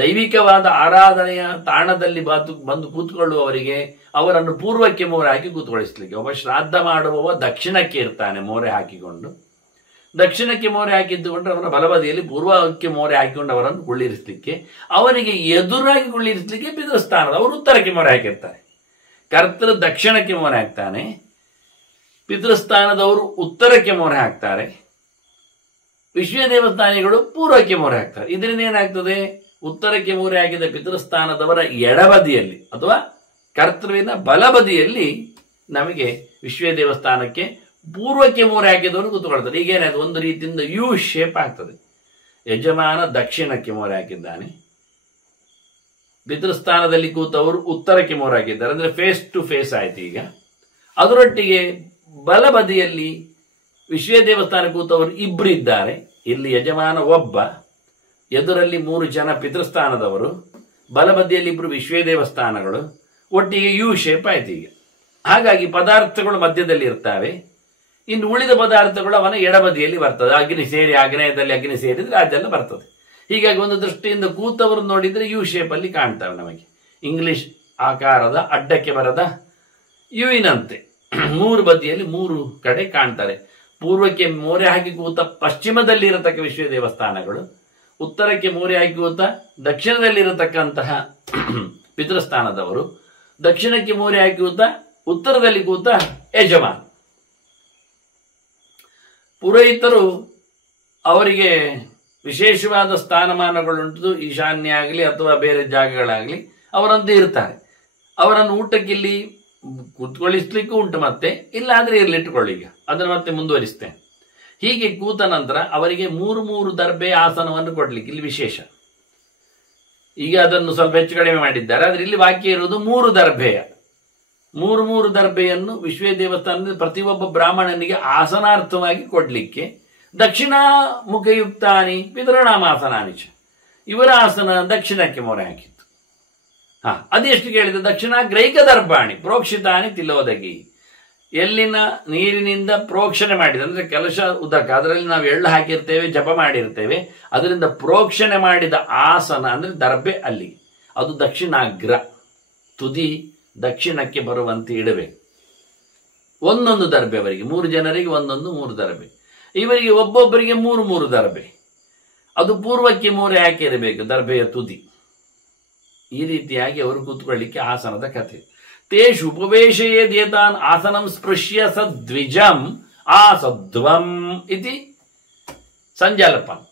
ದೈವಿಕವಾದ ಆರಾಧನೆಯ ತಾಣದಲ್ಲಿ ಬಂದು ಕೂತ್ಕೊಳ್ಳುವವರಿಗೆ ಅವರನ್ನು ಪೂರ್ವಕ್ಕೆ ಮೋರೆ ಹಾಕಿ ಕೂತ್ಕೊಳ್ಳಿಸ್ಲಿಕ್ಕೆ. ಒಬ್ಬ ಶ್ರಾದ್ದ ಮಾಡುವವ ದಕ್ಷಿಣಕ್ಕೆ ಇರ್ತಾನೆ ಮೋರೆ ಹಾಕಿಕೊಂಡು, ದಕ್ಷಿಣಕ್ಕೆ ಮೋರೆ ಹಾಕಿದ್ದುಕೊಂಡು ಅವರ ಬಲಬದಿಯಲ್ಲಿ ಪೂರ್ವಕ್ಕೆ ಮೋರೆ ಹಾಕಿಕೊಂಡು ಅವರನ್ನು ಕುಳ್ಳಿರಿಸಲಿಕ್ಕೆ, ಅವರಿಗೆ ಎದುರಾಗಿ ಕುಳ್ಳಿರಿಸಲಿಕ್ಕೆ ಪಿತೃಸ್ಥಾನದ ಅವರು ಉತ್ತರಕ್ಕೆ ಮೋರೆ ಹಾಕಿರ್ತಾರೆ. ಕರ್ತೃ ದಕ್ಷಿಣಕ್ಕೆ ಮೋರೆ ಹಾಕ್ತಾನೆ, ಪಿತೃಸ್ಥಾನದವರು ಉತ್ತರಕ್ಕೆ ಮೋರೆ ಹಾಕ್ತಾರೆ, ವಿಶ್ವ ದೇವಸ್ಥಾನಿಗಳು ಪೂರ್ವಕ್ಕೆ ಮೋರೆ ಹಾಕ್ತಾರೆ. ಇದರಿಂದ ಏನಾಗ್ತದೆ, ಉತ್ತರಕ್ಕೆ ಮೋರೆ ಹಾಕಿದ ಪಿತೃಸ್ಥಾನದವರ ಎಡಬದಿಯಲ್ಲಿ ಅಥವಾ ಕರ್ತೃವಿನ ಬಲಬದಿಯಲ್ಲಿ ನಮಗೆ ವಿಶ್ವ ದೇವಸ್ಥಾನಕ್ಕೆ ಪೂರ್ವಕ್ಕೆ ಮೋರೆ ಹಾಕಿದವರು ಕೂತ್ಕೊಳ್ತಾರೆ. ಈಗೇನಾಯ್ತು, ಒಂದು ರೀತಿಯಿಂದ ಯು ಶೇಪ್ ಆಗ್ತದೆ. ಯಜಮಾನ ದಕ್ಷಿಣಕ್ಕೆ ಮೋರೆ ಹಾಕಿದ್ದಾನೆ, ಪಿತೃಸ್ಥಾನದಲ್ಲಿ ಕೂತವರು ಉತ್ತರಕ್ಕೆ ಮೋರೆ ಹಾಕಿದ್ದಾರೆ, ಅಂದ್ರೆ ಫೇಸ್ ಟು ಫೇಸ್ ಆಯ್ತು. ಈಗ ಅದರೊಟ್ಟಿಗೆ ಬಲಬದಿಯಲ್ಲಿ ವಿಶ್ವ ದೇವಸ್ಥಾನ ಕೂತವರು ಇಬ್ರು ಇದ್ದಾರೆ. ಇಲ್ಲಿ ಯಜಮಾನ ಒಬ್ಬ, ಎದುರಲ್ಲಿ 3 ಜನ ಪಿತೃಸ್ಥಾನದವರು, ಬಲಬದಿಯಲ್ಲಿ ಇಬ್ರು ವಿಶ್ವ ದೇವಸ್ಥಾನಗಳು, ಒಟ್ಟಿಗೆ ಯು ಶೇಪ್ ಆಯ್ತು. ಈಗ ಹಾಗಾಗಿ ಪದಾರ್ಥಗಳು ಮಧ್ಯದಲ್ಲಿ ಇರ್ತವೆ, ಇನ್ನು ಉಳಿದ ಪದಾರ್ಥಗಳು ಅವನ ಎಡಬದಿಯಲ್ಲಿ ಬರ್ತದೆ. ಅಗ್ನಿ ಸೇರಿ, ಆಗ್ನೇಯದಲ್ಲಿ ಅಗ್ನಿ ಸೇರಿದ್ರೆ ಅದೆಲ್ಲ ಬರ್ತದೆ. ಹೀಗಾಗಿ ಒಂದು ದೃಷ್ಟಿಯಿಂದ ಕೂತವರು ನೋಡಿದ್ರೆ ಯು ಶೇಪ್ ಅಲ್ಲಿ ಕಾಣ್ತವೆ ನಮಗೆ. ಇಂಗ್ಲಿಷ್ ಆಕಾರದ ಅಡ್ಡಕ್ಕೆ ಬರದ ಯುವಿನಂತೆ ಮೂರು ಬದಿಯಲ್ಲಿ ಮೂರು ಕಡೆ ಕಾಣ್ತಾರೆ. ಪೂರ್ವಕ್ಕೆ ಮೋರೆ ಹಾಕಿ ಕೂತ ಪಶ್ಚಿಮದಲ್ಲಿರತಕ್ಕ ವಿಶ್ವ ದೇವಸ್ಥಾನಗಳು, ಉತ್ತರಕ್ಕೆ ಮೋರೆ ಹಾಕಿ ಕೂತ ದಕ್ಷಿಣದಲ್ಲಿರತಕ್ಕಂತಹ ಪಿತೃಸ್ಥಾನದವರು, ದಕ್ಷಿಣಕ್ಕೆ ಮೋರೆ ಹಾಕಿ ಕೂತ ಉತ್ತರದಲ್ಲಿ ಕೂತ ಯಜಮಾನ. ಪುರೋಹಿತರು ಅವರಿಗೆ ವಿಶೇಷವಾದ ಸ್ಥಾನಮಾನಗಳುಂಟು. ಈಶಾನ್ಯ ಆಗಲಿ ಅಥವಾ ಬೇರೆ ಜಾಗಗಳಾಗಲಿ ಅವರಂತೂ ಇರ್ತಾರೆ. ಅವರನ್ನು ಊಟಕ್ಕಿಲ್ಲಿ ಕೂತ್ಕೊಳ್ಳಿಸ್ಲಿಕ್ಕೂ ಉಂಟು, ಮತ್ತೆ ಇಲ್ಲಾದ್ರೆ ಇರ್ಲಿಟ್ಟುಕೊಳ್ಳಿ. ಈಗ ಅದನ್ನು ಮತ್ತೆ ಮುಂದುವರಿಸ್ತೇನೆ. ಹೀಗೆ ಕೂತ ನಂತರ ಅವರಿಗೆ ಮೂರು ಮೂರು ದರ್ಬೆ ಆಸನವನ್ನು ಕೊಡ್ಲಿಕ್ಕೆ ಇಲ್ಲಿ ವಿಶೇಷ. ಈಗ ಅದನ್ನು ಸ್ವಲ್ಪ ಹೆಚ್ಚು ಕಡಿಮೆ ಮಾಡಿದ್ದಾರೆ, ಆದ್ರೆ ಇಲ್ಲಿ ಬಾಕಿ ಇರುವುದು ಮೂರು ದರ್ಬೆಯ. ಮೂರು ಮೂರು ದರ್ಬೆಯನ್ನು ವಿಶ್ವ ದೇವಸ್ಥಾನದಲ್ಲಿ ಪ್ರತಿಯೊಬ್ಬ ಬ್ರಾಹ್ಮಣನಿಗೆ ಆಸನಾರ್ಥವಾಗಿ ಕೊಡ್ಲಿಕ್ಕೆ ದಕ್ಷಿಣಾಮುಖಯುಕ್ತಾನಿ ಪಿತೃಣಾಮಾಸನಾನಿಚ, ಇವರ ಆಸನ ದಕ್ಷಿಣಕ್ಕೆ ಮೊರೆ ಹಾಕಿತ್ತು. ಅದೆಷ್ಟು ಕೇಳಿದ? ದಕ್ಷಿಣ ಗ್ರೈಕ ದರ್ಬಾಣಿ ಪ್ರೋಕ್ಷಿತಾನಿ ತಿಲೋದಗಿ, ಎಲ್ಲಿನ ನೀರಿನಿಂದ ಪ್ರೋಕ್ಷಣೆ ಮಾಡಿದ ಅಂದ್ರೆ ಕಲಶ ಉದಕ, ಅದರಲ್ಲಿ ನಾವು ಎಳ್ಳು ಹಾಕಿರ್ತೇವೆ, ಜಪ ಮಾಡಿರ್ತೇವೆ, ಅದರಿಂದ ಪ್ರೋಕ್ಷಣೆ ಮಾಡಿದ ಆಸನ ಅಂದ್ರೆ ದರ್ಬೆ ಅಲ್ಲಿ, ಅದು ದಕ್ಷಿಣಾಗ್ರ, ತುದಿ ದಕ್ಷಿಣಕ್ಕೆ ಬರುವಂತೆ ಇಡಬೇಕು. ಒಂದೊಂದು ದರ್ಬೆ ಅವರಿಗೆ, ಮೂರು ಜನರಿಗೆ ಒಂದೊಂದು ಮೂರು ದರ್ಬೆ, ಇವರಿಗೆ ಒಬ್ಬೊಬ್ಬರಿಗೆ ಮೂರು ಮೂರು ದರ್ಬೆ. ಅದು ಪೂರ್ವಕ್ಕೆ ಮೂರೆ ಹಾಕಿರಬೇಕು ದರ್ಬೆಯ ತುದಿ. ಈ ರೀತಿಯಾಗಿ ಅವರು ಕೂತ್ಕೊಳ್ಳಿಕ್ಕೆ ಆಸನದ ಕಥೆ. ತೇಷು ಉಪವೇಶಯೇ ದೇತಾನ್ ಆಸನಂ ಸ್ಪೃಶ್ಯ ಸದ್ವಿಜಂ ಆಸಧ್ವಂ ಇತಿ ಸಂಜಾಲಪನ್.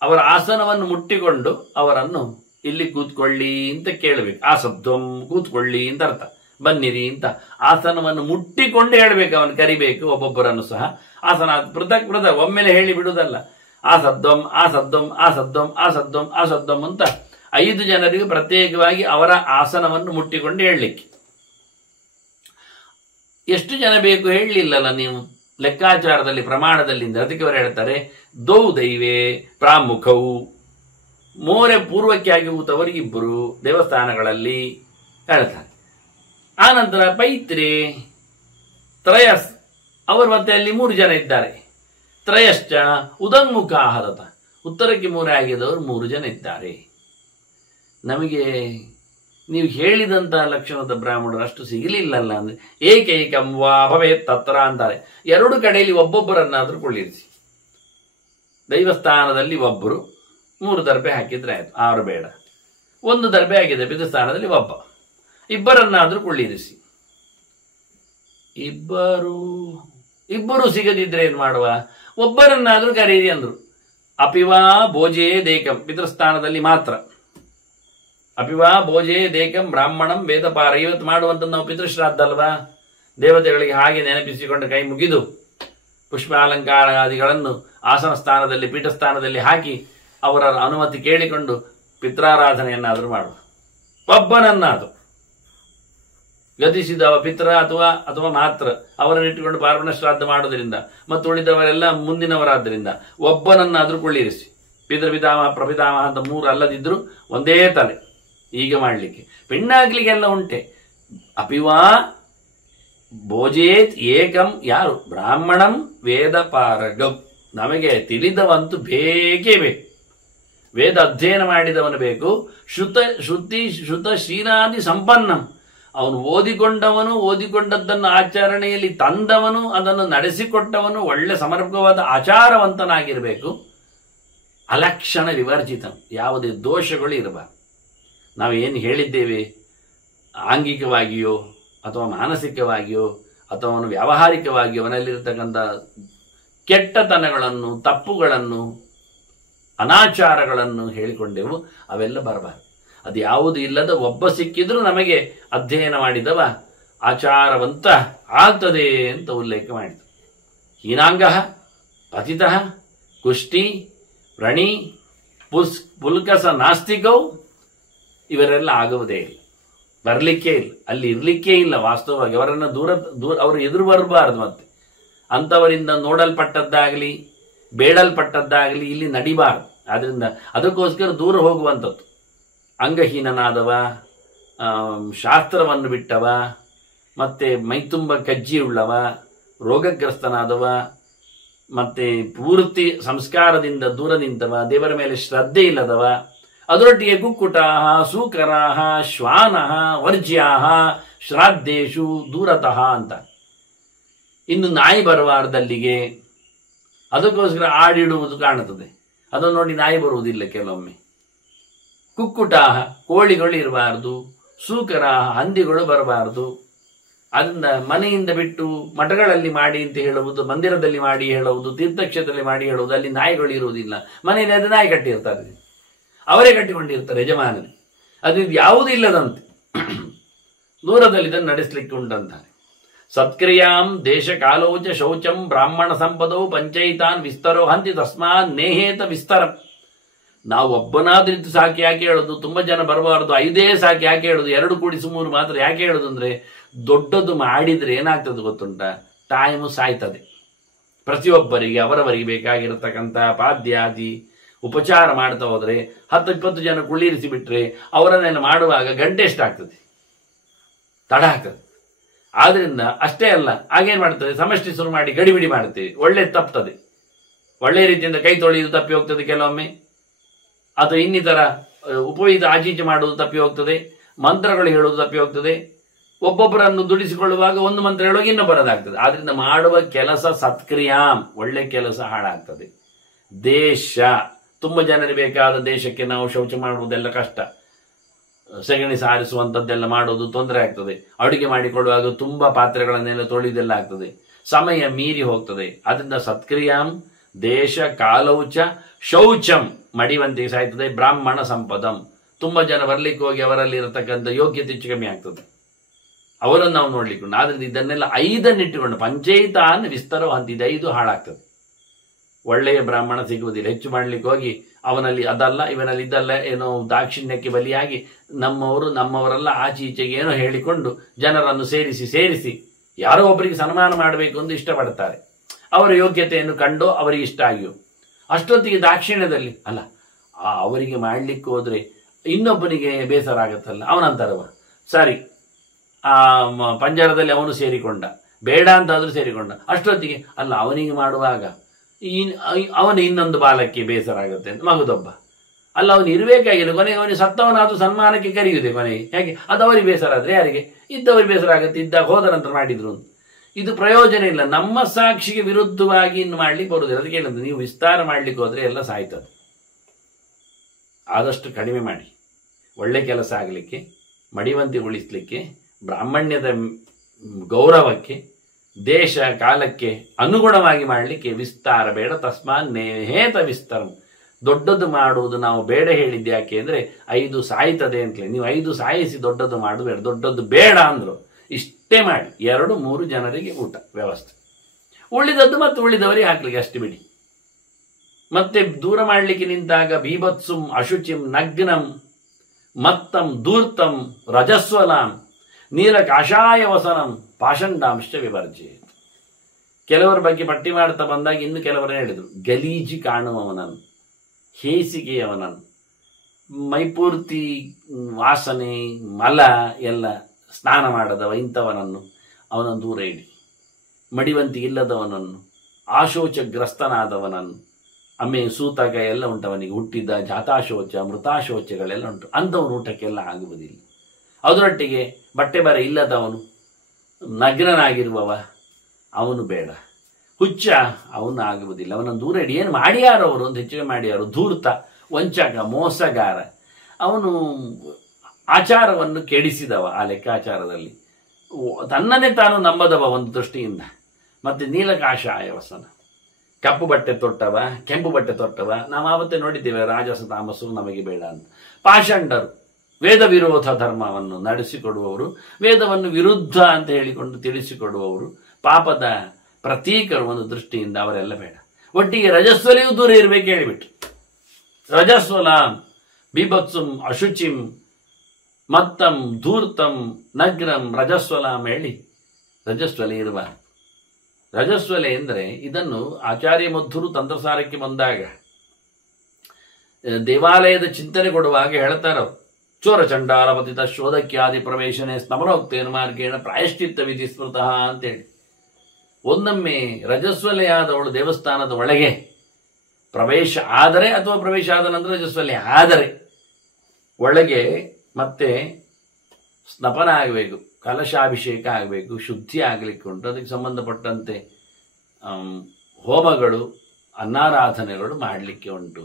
ಅವರ ಆಸನವನ್ನು ಮುಟ್ಟಿಕೊಂಡು ಅವರನ್ನು ಇಲ್ಲಿ ಕೂತ್ಕೊಳ್ಳಿ ಅಂತ ಕೇಳಬೇಕು. ಆಸಧ್ವಂ ಕೂತ್ಕೊಳ್ಳಿ ಅಂತ ಅರ್ಥ, ಬನ್ನಿರಿ ಅಂತ. ಆಸನವನ್ನು ಮುಟ್ಟಿಕೊಂಡು ಹೇಳಬೇಕು, ಅವನು ಕರಿಬೇಕು ಒಬ್ಬೊಬ್ಬರನ್ನು ಸಹ. ಆಸನ ಪೃಥಕ್ ಪೃಥಕ್ ಒಮ್ಮೆಲೆ ಹೇಳಿ ಬಿಡುವುದಲ್ಲ. ಆಸಧ್ವಂ ಆಸಧ್ವಂ ಆಸಧ್ವಂ ಆಸಧ್ವಂ ಆಸಧ್ವಂ ಅಂತ 5 ಜನರಿಗೆ ಪ್ರತ್ಯೇಕವಾಗಿ ಅವರ ಆಸನವನ್ನು ಮುಟ್ಟಿಕೊಂಡು ಹೇಳಲಿಕ್ಕೆ. ಎಷ್ಟು ಜನ ಬೇಕು ಹೇಳಲಿಲ್ಲಲ್ಲ ನೀವು ಲೆಕ್ಕಾಚಾರದಲ್ಲಿ, ಪ್ರಮಾಣದಲ್ಲಿ. ಅದಕ್ಕೆ ಅವರು ಹೇಳ್ತಾರೆ ದೌ ದೈವೇ ಪ್ರಾಮುಖವು, ಮೋರೆ ಪೂರ್ವಕ್ಕೆ ಆಗಿ ಕೂತವರು ಇಬ್ಬರು ದೇವಸ್ಥಾನಗಳಲ್ಲಿ ಹೇಳ್ತಾರೆ. ಆನಂತರ ಪೈತ್ರಿ ತ್ರಯಸ್, ಅವರು ಮತ್ತೆ ಅಲ್ಲಿ 3 ಜನ ಇದ್ದಾರೆ. ತ್ರಯಶ್ಚ ಉದಂಗುಖ ಆಹರತ, ಉತ್ತರಕ್ಕೆ ಮೋರೆ ಆಗಿದವರು 3 ಜನ ಇದ್ದಾರೆ. ನಮಗೆ ನೀವು ಹೇಳಿದಂತಹ ಲಕ್ಷಣದ ಬ್ರಾಹ್ಮಣರು ಅಷ್ಟು ಸಿಗಲಿಲ್ಲಲ್ಲ ಅಂದ್ರೆ ಏಕೈಕಂ ವಾ ಭವೇತ್ ತತ್ರ ಅಂತಾರೆ. 2 ಕಡೆಯಲ್ಲಿ ಒಬ್ಬೊಬ್ಬರನ್ನಾದ್ರೂ ಕೊಳ್ಳಿರಿಸಿ. ದೈವಸ್ಥಾನದಲ್ಲಿ ಒಬ್ಬರು 3 ದರ್ಬೆ ಹಾಕಿದ್ರೆ ಆಯ್ತು, 6 ಬೇಡ. 1 ದರ್ಬೆ ಆಗಿದೆ ಪಿತೃಸ್ಥಾನದಲ್ಲಿ ಒಬ್ಬ, ಇಬ್ಬರನ್ನಾದ್ರೂ ಕೊಳ್ಳಿರಿಸಿ. ಇಬ್ಬರು ಸಿಗದಿದ್ರೆ ಏನ್ ಮಾಡುವ? ಒಬ್ಬರನ್ನಾದ್ರೂ ಕರೀರಿ ಅಂದ್ರು. ಅಪಿವಾ ಭೋಜೇ ದೇಕಂ, ಪಿತೃಸ್ಥಾನದಲ್ಲಿ ಮಾತ್ರ. ಅಪಿವಾ ಭೋಜೇ ದೇಕಂ ಬ್ರಾಹ್ಮಣಂ ವೇದಪಾರ. ಇವತ್ತು ಮಾಡುವಂಥದ್ದು ನಾವು ಪಿತೃಶ್ರಾದ್ದ ಅಲ್ವಾ, ದೇವತೆಗಳಿಗೆ ಹಾಗೆ ನೆನಪಿಸಿಕೊಂಡು ಕೈ ಮುಗಿದು ಪುಷ್ಪಾಲಂಕಾರಾದಿಗಳನ್ನು ಆಸನ ಸ್ಥಾನದಲ್ಲಿ ಪೀಠಸ್ಥಾನದಲ್ಲಿ ಹಾಕಿ ಅವರ ಅನುಮತಿ ಕೇಳಿಕೊಂಡು ಪಿತ್ರಾರಾಧನೆಯನ್ನಾದರೂ ಮಾಡುವ. ಒಬ್ಬನನ್ನಾದರೂ ಗತಿಸಿದವ ಪಿತ್ರ ಅಥವಾ ಮಾತ್ರ ಅವರನ್ನಿಟ್ಟುಕೊಂಡು ಪಾರ್ವಣ ಶ್ರಾದ್ದ ಮಾಡುವುದರಿಂದ ಮತ್ತು ಉಳಿದವರೆಲ್ಲ ಮುಂದಿನವರಾದ್ದರಿಂದ ಒಬ್ಬನನ್ನಾದರೂ ಕೊಳ್ಳಿರಿಸಿ. ಪಿತೃಪಿತಾಮಹ ಪ್ರಪಿತಾಮಹ ಅಂತ 3 ಅಲ್ಲದಿದ್ರು ಒಂದೇ ತಲೆ. ಈಗ ಮಾಡಲಿಕ್ಕೆ ಪೆಣ್ಣಾಗ್ಲಿಕ್ಕೆಲ್ಲ ಉಂಟೆ. ಅಪಿವಾ ಭೋಜೇತ್ ಏಕಂ, ಯಾರು? ಬ್ರಾಹ್ಮಣಂ ವೇದ ಪಾರಗಂ, ನಮಗೆ ತಿಳಿದವಂತೂ ಬೇಕೇ ಬೇಕು. ವೇದ ಅಧ್ಯಯನ ಮಾಡಿದವನು ಬೇಕು. ಶ್ರುತ ಶೀಲಾದಿ ಸಂಪನ್ನಂ, ಅವನು ಓದಿಕೊಂಡದ್ದನ್ನು ಆಚರಣೆಯಲ್ಲಿ ತಂದವನು, ಅದನ್ನು ನಡೆಸಿಕೊಟ್ಟವನು, ಒಳ್ಳೆ ಸಮರ್ಪಕವಾದ ಆಚಾರವಂತನಾಗಿರಬೇಕು. ಅಲಕ್ಷಣ ವಿವರ್ಜಿತ, ಯಾವುದೇ ದೋಷಗಳು ಇರಬಾರದು. ನಾವೇನು ಹೇಳಿದ್ದೇವೆ, ಆಂಗಿಕವಾಗಿಯೋ ಅಥವಾ ಮಾನಸಿಕವಾಗಿಯೋ ಅಥವಾ ವ್ಯಾವಹಾರಿಕವಾಗಿಯೋ ಅವನಲ್ಲಿರತಕ್ಕಂಥ ಕೆಟ್ಟತನಗಳನ್ನು, ತಪ್ಪುಗಳನ್ನು, ಅನಾಚಾರಗಳನ್ನು ಹೇಳಿಕೊಂಡೆವು, ಅವೆಲ್ಲ ಬರಬಾರದು. ಅದು ಯಾವುದು ಇಲ್ಲದ ಒಬ್ಬ ಸಿಕ್ಕಿದ್ರೂ ನಮಗೆ ಅಧ್ಯಯನ ಮಾಡಿದವ ಆಚಾರವಂತ ಆಗ್ತದೆ ಅಂತ ಉಲ್ಲೇಖ ಮಾಡಿತು. ಹೀನಾಂಗ ಪತಿತ ಕುಷ್ಟಿ ವ್ರಣಿ ಪುಲ್ಕಸ ನಾಸ್ತಿಕೌ, ಇವರೆಲ್ಲ ಆಗುವುದೇ ಇಲ್ಲ, ಬರಲಿಕ್ಕೆ ಇಲ್ಲ, ಅಲ್ಲಿ ಇರಲಿಕ್ಕೆ ಇಲ್ಲ. ವಾಸ್ತವವಾಗಿ ಅವರನ್ನು ದೂರ ಅವರು ಎದುರು ಬರಬಾರದು. ಮತ್ತೆ ಅಂಥವರಿಂದ ನೋಡಲ್ಪಟ್ಟದ್ದಾಗಲಿ ಬೇಡಲ್ಪಟ್ಟದ್ದಾಗಲಿ ಇಲ್ಲಿ ನಡಿಬಾರದು. ಆದ್ರಿಂದ ಅದಕ್ಕೋಸ್ಕರ ದೂರ ಹೋಗುವಂಥದ್ದು. ಅಂಗಹೀನನಾದವ, ಶಾಸ್ತ್ರವನ್ನು ಬಿಟ್ಟವ, ಮತ್ತೆ ಮೈತುಂಬ ಕಜ್ಜಿ ಉಳ್ಳವ, ರೋಗಗ್ರಸ್ತನಾದವ, ಮತ್ತೆ ಪೂರ್ತಿ ಸಂಸ್ಕಾರದಿಂದ ದೂರ ನಿಂತವ, ದೇವರ ಮೇಲೆ ಶ್ರದ್ಧೆ ಇಲ್ಲದವ, ಅದರೊಟ್ಟಿಗೆ ಕುಕ್ಕುಟಾಹ ಸೂಕರಾಹ ಶ್ವಾನಃ ವರ್ಜ್ಯಾಹ ಶ್ರಾದ್ದೇಶು ದೂರತಃ ಅಂತ. ಇನ್ನು ನಾಯಿ ಬರಬಾರ್ದಲ್ಲಿಗೆ, ಅದಕ್ಕೋಸ್ಕರ ಆಡಿಡುವುದು ಕಾಣುತ್ತದೆ. ಅದನ್ನು ನೋಡಿ ನಾಯಿ ಬರುವುದಿಲ್ಲ ಕೆಲವೊಮ್ಮೆ. ಕುಕ್ಕುಟಾಹ ಕೋಳಿಗಳು ಇರಬಾರ್ದು, ಸೂಕರಾಹ ಹಂದಿಗಳು ಬರಬಾರ್ದು. ಅದನ್ನ ಮನೆಯಿಂದ ಬಿಟ್ಟು ಮಠಗಳಲ್ಲಿ ಮಾಡಿ ಅಂತ ಹೇಳುವುದು, ಮಂದಿರದಲ್ಲಿ ಮಾಡಿ ಹೇಳುವುದು, ತೀರ್ಥಕ್ಷೇತ್ರದಲ್ಲಿ ಮಾಡಿ ಹೇಳುವುದು. ಅಲ್ಲಿ ನಾಯಿಗಳು ಇರುವುದಿಲ್ಲ. ಮನೆಯಲ್ಲಿ ಅದು ನಾಯಿ ಕಟ್ಟಿರ್ತಾರೆ, ಅವರೇ ಕಟ್ಟಿಕೊಂಡಿರ್ತಾರೆ ಯಜಮಾನರು. ಅದು ಯಾವುದೂ ಇಲ್ಲದಂತೆ ದೂರದಲ್ಲಿ ಇದನ್ನು ನಡೆಸಲಿಕ್ಕೆ ಉಂಟಂತಾರೆ. ಸತ್ಕ್ರಿಯಾಂ ದೇಶ ಕಾಲೋಚ ಶೌಚಂ ಬ್ರಾಹ್ಮಣ ಸಂಪದವು ಪಂಚೈತಾನ್ ವಿಸ್ತರೋ ಹಂತಿ ತಸ್ಮಾತ್ ನೇಹೇತ ವಿಸ್ತರಂ. ನಾವು ಒಬ್ಬನಾದ್ರಿದ್ದು ಸಾಕು ಯಾಕೆ ಹೇಳೋದು, ತುಂಬಾ ಜನ ಬರಬಾರದು, 5 ಸಾಕು ಯಾಕೆ ಹೇಳೋದು, 2 ಕೂಡಿಸಿ 3 ಮಾತ್ರ ಯಾಕೆ ಹೇಳೋದು ಅಂದ್ರೆ, ದೊಡ್ಡದು ಮಾಡಿದ್ರೆ ಏನಾಗ್ತದೆ ಗೊತ್ತುಂಟ, ಟೈಮು ಸಾಯ್ತದೆ. ಪ್ರತಿಯೊಬ್ಬರಿಗೆ ಅವರವರಿಗೆ ಬೇಕಾಗಿರತಕ್ಕಂಥ ಪಾದ್ಯಾದಿ ಉಪಚಾರ ಮಾಡ್ತಾ ಹೋದ್ರೆ 10-20 ಜನ ಕುಳ್ಳಿರಿಸಿ ಬಿಟ್ರೆ ಅವರನ್ನೆಲ್ಲ ಮಾಡುವಾಗ ಗಂಟೆ ಎಷ್ಟಾಗ್ತದೆ, ತಡ ಆಗ್ತದೆ. ಆದ್ರಿಂದ ಅಷ್ಟೇ ಅಲ್ಲ, ಹಾಗೇನ್ ಮಾಡ್ತದೆ, ಸಮಷ್ಟಿ ಶುರು ಮಾಡಿ ಗಡಿಬಿಡಿ ಮಾಡ್ತೇವೆ, ಒಳ್ಳೆ ತಪ್ತದೆ. ಒಳ್ಳೆ ರೀತಿಯಿಂದ ಕೈ ತೊಳೆಯುವುದು ತಪ್ಪಿ ಹೋಗ್ತದೆ ಕೆಲವೊಮ್ಮೆ, ಅಥವಾ ಇನ್ನಿತರ ಉಪಯುಕ್ತ ಆಚೀಚೆ ಮಾಡುವುದು ತಪ್ಪಿ ಹೋಗ್ತದೆ, ಮಂತ್ರಗಳು ಹೇಳುವುದು ತಪ್ಪಿ ಹೋಗ್ತದೆ. ಒಬ್ಬೊಬ್ಬರನ್ನು ದುಡಿಸಿಕೊಳ್ಳುವಾಗ ಒಂದು ಮಂತ್ರ ಹೇಳುವಾಗ ಇನ್ನೊಬ್ಬರದಾಗ್ತದೆ. ಆದ್ರಿಂದ ಮಾಡುವ ಕೆಲಸ ಸತ್ಕ್ರಿಯಾಂ, ಒಳ್ಳೆ ಕೆಲಸ ಹಾಳಾಗ್ತದೆ. ದೇಶ, ತುಂಬ ಜನರಿಗೆ ಬೇಕಾದ ದೇಶಕ್ಕೆ ನಾವು ಶೌಚ ಮಾಡುವುದೆಲ್ಲ ಕಷ್ಟ, ಸೆಗಣಿ ಸಾರಿಸುವಂಥದ್ದೆಲ್ಲ ಮಾಡೋದು ತೊಂದರೆ ಆಗ್ತದೆ. ಅಡುಗೆ ಮಾಡಿಕೊಳ್ಳುವಾಗ ತುಂಬಾ ಪಾತ್ರೆಗಳನ್ನೆಲ್ಲ ತೊಳೆಯುವುದೆಲ್ಲ ಆಗ್ತದೆ, ಸಮಯ ಮೀರಿ ಹೋಗ್ತದೆ. ಅದರಿಂದ ಸತ್ಕ್ರಿಯಾಂ ದೇಶ ಕಾಲೌಚ ಶೌಚಂ, ಮಡಿವಂತಿಗೆ ಸಾಯ್ತದೆ. ಬ್ರಾಹ್ಮಣ ಸಂಪದಂ, ತುಂಬಾ ಜನ ಬರ್ಲಿಕ್ಕೆ ಹೋಗಿ ಅವರಲ್ಲಿ ಇರತಕ್ಕಂಥ ಯೋಗ್ಯತೆ ಹೆಚ್ಚು ಕಮ್ಮಿ ಆಗ್ತದೆ, ಅವರನ್ನು ನಾವು ನೋಡ್ಲಿಕ್ಕೆ. ಆದ್ರಿಂದ ಇದನ್ನೆಲ್ಲ 5 ಇಟ್ಟುಕೊಂಡು ಪಂಚೈತಾನ್ ವಿಸ್ತರೋ ಹಂತಿ, 5 ಹಾಳಾಗ್ತದೆ. ಒಳ್ಳೆಯ ಬ್ರಾಹ್ಮಣ ಸಿಗುವುದಿಲ್ಲ. ಹೆಚ್ಚು ಮಾಡ್ಲಿಕ್ಕೆ ಹೋಗಿ ಅವನಲ್ಲಿ ಅದಲ್ಲ ಇವನಲ್ಲಿ ಇದಲ್ಲ ಏನೋ ದಾಕ್ಷಿಣ್ಯಕ್ಕೆ ಬಲಿಯಾಗಿ ನಮ್ಮವರೆಲ್ಲ ಆಚೆ ಈಚೆಗೆ ಏನೋ ಹೇಳಿಕೊಂಡು ಜನರನ್ನು ಸೇರಿಸಿ ಯಾರೋ ಒಬ್ಬರಿಗೆ ಸನ್ಮಾನ ಮಾಡಬೇಕು ಎಂದು ಇಷ್ಟಪಡ್ತಾರೆ. ಅವರ ಯೋಗ್ಯತೆಯನ್ನು ಕಂಡು ಅವರಿಗೆ ಇಷ್ಟ ಆಗಿಯೋ ಅಷ್ಟೊತ್ತಿಗೆ ದಾಕ್ಷಿಣ್ಯದಲ್ಲಿ ಅಲ್ಲ, ಅವರಿಗೆ ಮಾಡ್ಲಿಕ್ಕೆ ಹೋದ್ರೆ ಇನ್ನೊಬ್ಬನಿಗೆ ಬೇಸರ ಆಗತ್ತಲ್ಲ, ಅವನಂತಾರವ ಸರಿ ಆ ಪಂಜರದಲ್ಲಿ ಅವನು ಸೇರಿಕೊಂಡ, ಬೇಡ ಅಂತಾದ್ರೂ ಸೇರಿಕೊಂಡ. ಅಷ್ಟೊತ್ತಿಗೆ ಅಲ್ಲ, ಅವನಿಗೆ ಮಾಡುವಾಗ ಅವನು ಇನ್ನೊಂದು ಬಾಲಕ್ಕೆ ಬೇಸರ ಆಗುತ್ತೆ ಅಂತ ಮಗದೊಬ್ಬ. ಅಲ್ಲ, ಅವನು ಇರಬೇಕಾಗಿಲ್ಲ, ಕೊನೆಗೆ ಅವನಿಗೆ ಸತ್ತವನಾದ್ರೂ ಸನ್ಮಾನಕ್ಕೆ ಕರೆಯುವುದೇ ಕೊನೆಗೆ. ಯಾಕೆ? ಅದು ಅವರಿಗೆ ಬೇಸರ ಆದ್ರೆ ಯಾರಿಗೆ? ಇದ್ದವರಿಗೆ ಬೇಸರ ಆಗುತ್ತೆ, ಇದ್ದಾಗ ಹೋದ ನಂತರ ಮಾಡಿದ್ರು. ಇದು ಪ್ರಯೋಜನ ಇಲ್ಲ. ನಮ್ಮ ಸಾಕ್ಷಿಗೆ ವಿರುದ್ಧವಾಗಿ ಇನ್ನು ಮಾಡ್ಲಿಕ್ಕೆ ಬರುವುದಿಲ್ಲ. ಅದಕ್ಕೆ ಹೇಳಿದ್ರೆ ನೀವು ವಿಸ್ತಾರ ಮಾಡ್ಲಿಕ್ಕೆ ಹೋದ್ರೆ ಎಲ್ಲ ಸಾಯ್ತದೆ. ಆದಷ್ಟು ಕಡಿಮೆ ಮಾಡಿ. ಒಳ್ಳೆ ಕೆಲಸ ಆಗಲಿಕ್ಕೆ, ಮಡಿವಂತಿ ಉಳಿಸ್ಲಿಕ್ಕೆ, ಬ್ರಾಹ್ಮಣ್ಯದ ಗೌರವಕ್ಕೆ, ದೇಶ ಕಾಲಕ್ಕೆ ಅನುಗುಣವಾಗಿ ಮಾಡಲಿಕ್ಕೆ ವಿಸ್ತಾರ ಬೇಡ. ತಸ್ಮಾನ್ ನೇಹೇತ ವಿಸ್ತರಂ, ದೊಡ್ಡದು ಮಾಡುವುದು ನಾವು ಬೇಡ ಹೇಳಿದ್ದು ಯಾಕೆ ಅಂದ್ರೆ 5 ಸಾಯ್ತದೆ ಅಂತಲೇ. ನೀವು 5 ಸಾಯಿಸಿ ದೊಡ್ಡದು ಮಾಡಬೇಡ, ದೊಡ್ಡದು ಬೇಡ ಅಂದ್ರು. ಇಷ್ಟೇ ಮಾಡಿ 2-3 ಜನರಿಗೆ ಊಟ ವ್ಯವಸ್ಥೆ, ಉಳಿದದ್ದು ಮತ್ತೆ ಉಳಿದವರಿಗೆ ಹಾಕ್ಲಿಕ್ಕೆ ಅಷ್ಟು ಬಿಡಿ. ಮತ್ತೆ ದೂರ ಮಾಡಲಿಕ್ಕೆ ನಿಂತಾಗ ಬೀಭತ್ಸುಂ ಅಶುಚಿಂ ನಗ್ನಂ ಮತ್ತಂ ಧೂರ್ತಂ ರಜಸ್ವಲಾಂ ನೀಲ ಕಾಷಾಯ ವಸನಂ ಪಾಷಂಡಾಂಶ ವಿವರ್ಜೆಯೇತ್. ಕೆಲವರ ಬಗ್ಗೆ ಪಟ್ಟಿ ಮಾಡ್ತಾ ಬಂದಾಗ ಇನ್ನು ಕೆಲವರೇ ಹೇಳಿದ್ರು, ಗಲೀಜಿ ಕಾಣುವವನನ್ನು, ಹೇಸಿಗೆಯವನನ್ನು, ಮೈಪೂರ್ತಿ ವಾಸನೆ ಮಲ ಎಲ್ಲ ಸ್ನಾನ ಮಾಡದವ, ಇಂಥವನನ್ನು ಅವನನ್ನು ದೂರ ಇಡಿ. ಮಡಿವಂತಿ ಇಲ್ಲದವನನ್ನು, ಆಶೋಚಗ್ರಸ್ತನಾದವನನ್ನು, ಆಮೇಲೆ ಸೂತಕ ಎಲ್ಲ ಉಂಟವನಿಗೆ, ಹುಟ್ಟಿದ ಜಾತಾಶೋಚ ಮೃತಾಶೋಚಗಳೆಲ್ಲ ಉಂಟು, ಅಂಥವನು ಊಟಕ್ಕೆಲ್ಲ ಆಗುವುದಿಲ್ಲ. ಅದರೊಟ್ಟಿಗೆ ಬಟ್ಟೆ ಬರ ಇಲ್ಲದವನು, ನಗ್ನನಾಗಿರುವವ ಅವನು ಬೇಡ. ಹುಚ್ಚ ಅವನು ಆಗುವುದಿಲ್ಲ, ಅವನನ್ನು ದೂರ ಇಡಿ. ಏನು ಮಾಡ್ಯಾರೋ ಅವರು, ಒಂದು ಹೆಚ್ಚಿಗೆ ಮಾಡ್ಯಾರು. ಧೂರ್ತ, ವಂಚಕ, ಮೋಸಗಾರ, ಅವನು ಆಚಾರವನ್ನು ಕೆಡಿಸಿದವ. ಆ ಲೆಕ್ಕಾಚಾರದಲ್ಲಿ ತನ್ನನ್ನೇ ತಾನು ನಂಬದವ ಒಂದು ದೃಷ್ಟಿಯಿಂದ. ಮತ್ತೆ ನೀಲಕಾಷಾಯ ವಸನ, ಕಪ್ಪು ಬಟ್ಟೆ ತೊಟ್ಟವ, ಕೆಂಪು ಬಟ್ಟೆ ತೊಟ್ಟವ. ನಾವು ಆವತ್ತೇ ನೋಡಿದ್ದೇವೆ, ರಾಜಸ ತಾಮಸು ನಮಗೆ ಬೇಡ ಅಂತ. ಪಾಷಂಡರು, ವೇದ ವಿರೋಧ ಧರ್ಮವನ್ನು ನಡೆಸಿಕೊಡುವವರು, ವೇದವನ್ನು ವಿರುದ್ಧ ಅಂತ ಹೇಳಿಕೊಂಡು ತಿಳಿಸಿಕೊಡುವವರು, ಪಾಪದ ಪ್ರತೀಕರು ಒಂದು ದೃಷ್ಟಿಯಿಂದ, ಅವರೆಲ್ಲ ಬೇಡ. ಒಟ್ಟಿಗೆ ರಜಸ್ವಲಿಯೂ ದೂರ ಇರಬೇಕು ಹೇಳಿಬಿಟ್ರು. ರಜಸ್ವಲಾಂ ಬಿಭತ್ಸುಂ ಅಶುಚಿಂ ಮತ್ತಂ ಧೂರ್ತಂ ನಗ್ರಂ ರಜಸ್ವಲಾಂ ಹೇಳಿ ರಜಸ್ವಲೆ ಇರುವ. ರಜಸ್ವಲೆ ಎಂದರೆ, ಇದನ್ನು ಆಚಾರ್ಯ ಮಧ್ವರು ತಂತ್ರಸಾರಕ್ಕೆ ಬಂದಾಗ ದೇವಾಲಯದ ಚಿಂತನೆ ಕೊಡುವಾಗ ಹೇಳ್ತಾರವ್ರು, ಚೋರ ಚಂಡಾಲ ಪತಿತ ಶೋಧಕ್ಯಾದಿ ಪ್ರವೇಶನೆ ಸ್ನಮನೋಕ್ತೇನ ಮಾರ್ಗೇಣ ಪ್ರಾಯಶ್ಚಿತ್ತ ವಿಧಿ ಸ್ಮೃತಃ ಅಂತೇಳಿ. ಒಂದೊಮ್ಮೆ ರಜಸ್ವಲೆಯಾದವಳು ದೇವಸ್ಥಾನದ ಒಳಗೆ ಪ್ರವೇಶ ಆದರೆ ಅಥವಾ ಪ್ರವೇಶ ಆದ ನಂತರ ರಜಸ್ವಲೆ ಆದರೆ ಒಳಗೆ ಮತ್ತೆ ಸ್ನಪನ ಆಗಬೇಕು, ಕಲಶಾಭಿಷೇಕ ಆಗಬೇಕು, ಶುದ್ಧಿ ಆಗಲಿಕ್ಕೆ ಉಂಟು. ಅದಕ್ಕೆ ಸಂಬಂಧಪಟ್ಟಂತೆ ಹೋಮಗಳು, ಅನ್ನಾರಾಧನೆಗಳು ಮಾಡಲಿಕ್ಕೆ ಉಂಟು.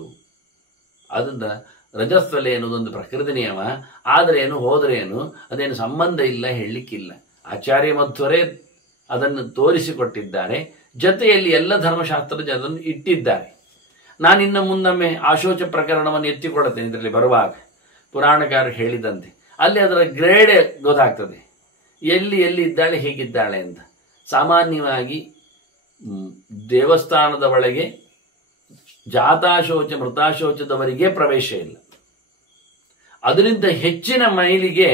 ಅದರಿಂದ ರಜಸ್ವಲೆ ಎನ್ನುವುದೊಂದು ಪ್ರಕೃತಿ ನಿಯಮ. ಆದರೆ ಏನು, ಹೋದರೆ ಏನು, ಅದೇನು ಸಂಬಂಧ ಇಲ್ಲ, ಹೇಳಲಿಕ್ಕಿಲ್ಲ. ಆಚಾರ್ಯ ಮಧ್ವರೇ ಅದನ್ನು ತೋರಿಸಿಕೊಟ್ಟಿದ್ದಾರೆ. ಜೊತೆಯಲ್ಲಿ ಎಲ್ಲ ಧರ್ಮಶಾಸ್ತ್ರದ ಅದನ್ನು ಇಟ್ಟಿದ್ದಾರೆ. ನಾನಿನ್ನು ಮುಂದೊಮ್ಮೆ ಆಶೋಚ ಪ್ರಕರಣವನ್ನು ಎತ್ತಿಕೊಳ್ಳುತ್ತೇನೆ. ಇದರಲ್ಲಿ ಬರುವಾಗ ಪುರಾಣಕಾರರು ಹೇಳಿದಂತೆ ಅಲ್ಲಿ ಅದರ ಗ್ರೇಡ್ ಗೊತ್ತಾಗ್ತದೆ, ಎಲ್ಲಿ ಇದ್ದಾಳೆ, ಹೇಗಿದ್ದಾಳೆ ಅಂತ. ಸಾಮಾನ್ಯವಾಗಿ ದೇವಸ್ಥಾನದ ಒಳಗೆ ಜಾತಾಶೋಚ ಮೃತಾಶೋಚದವರಿಗೆ ಪ್ರವೇಶ ಇಲ್ಲ. ಅದರಿಂದ ಹೆಚ್ಚಿನ ಮೈಲಿಗೆ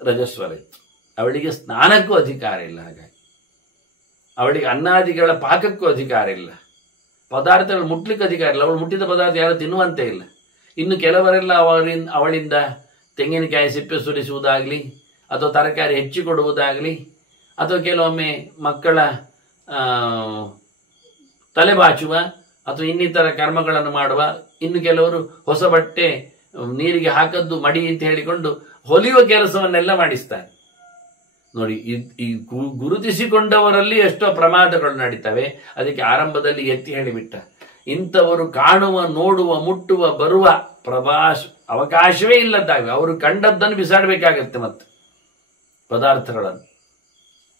ರಜಸ್ವರ ಇತ್ತು. ಅವಳಿಗೆ ಸ್ನಾನಕ್ಕೂ ಅಧಿಕಾರ ಇಲ್ಲ. ಹಾಗಾಗಿ ಅವಳಿಗೆ ಅನ್ನಾದಿಗಳ ಪಾಕಕ್ಕೂ ಅಧಿಕಾರ ಇಲ್ಲ, ಪದಾರ್ಥಗಳು ಮುಟ್ಲಿಕ್ಕೆ ಅಧಿಕಾರ ಇಲ್ಲ. ಅವಳು ಮುಟ್ಟಿದ ಪದಾರ್ಥ ಯಾರು ತಿನ್ನುವಂತೆ ಇಲ್ಲ. ಇನ್ನು ಕೆಲವರೆಲ್ಲ ಅವಳಿಂದ ತೆಂಗಿನಕಾಯಿ ಸಿಪ್ಪೆ ಸುರಿಸುವುದಾಗಲಿ, ಅಥವಾ ತರಕಾರಿ ಹೆಚ್ಚಿಕೊಡುವುದಾಗಲಿ, ಅಥವಾ ಕೆಲವೊಮ್ಮೆ ಮಕ್ಕಳ ತಲೆ ಬಾಚುವ ಅಥವಾ ಇನ್ನಿತರ ಕರ್ಮಗಳನ್ನು ಮಾಡುವ, ಇನ್ನು ಕೆಲವರು ಹೊಸ ಬಟ್ಟೆ ನೀರಿಗೆ ಹಾಕದ್ದು ಮಡಿ ಅಂತ ಹೇಳಿಕೊಂಡು ಹೊಲಿಯುವ ಕೆಲಸವನ್ನೆಲ್ಲ ಮಾಡಿಸ್ತಾರೆ. ನೋಡಿ, ಈ ಗುರುತಿಸಿಕೊಂಡವರಲ್ಲಿ ಎಷ್ಟೋ ಪ್ರಮಾದಗಳು ನಡೀತವೆ. ಅದಕ್ಕೆ ಆರಂಭದಲ್ಲಿ ಎತ್ತಿ ಹೇಳಿಬಿಟ್ಟ, ಇಂಥವರು ಕಾಣುವ, ನೋಡುವ, ಮುಟ್ಟುವ, ಬರುವ ಅವಕಾಶವೇ ಇಲ್ಲದಾಗ ಅವರು ಕಂಡದ್ದನ್ನು ಬಿಸಾಡಬೇಕಾಗತ್ತೆ ಮತ್ತೆ ಪದಾರ್ಥಗಳನ್ನು.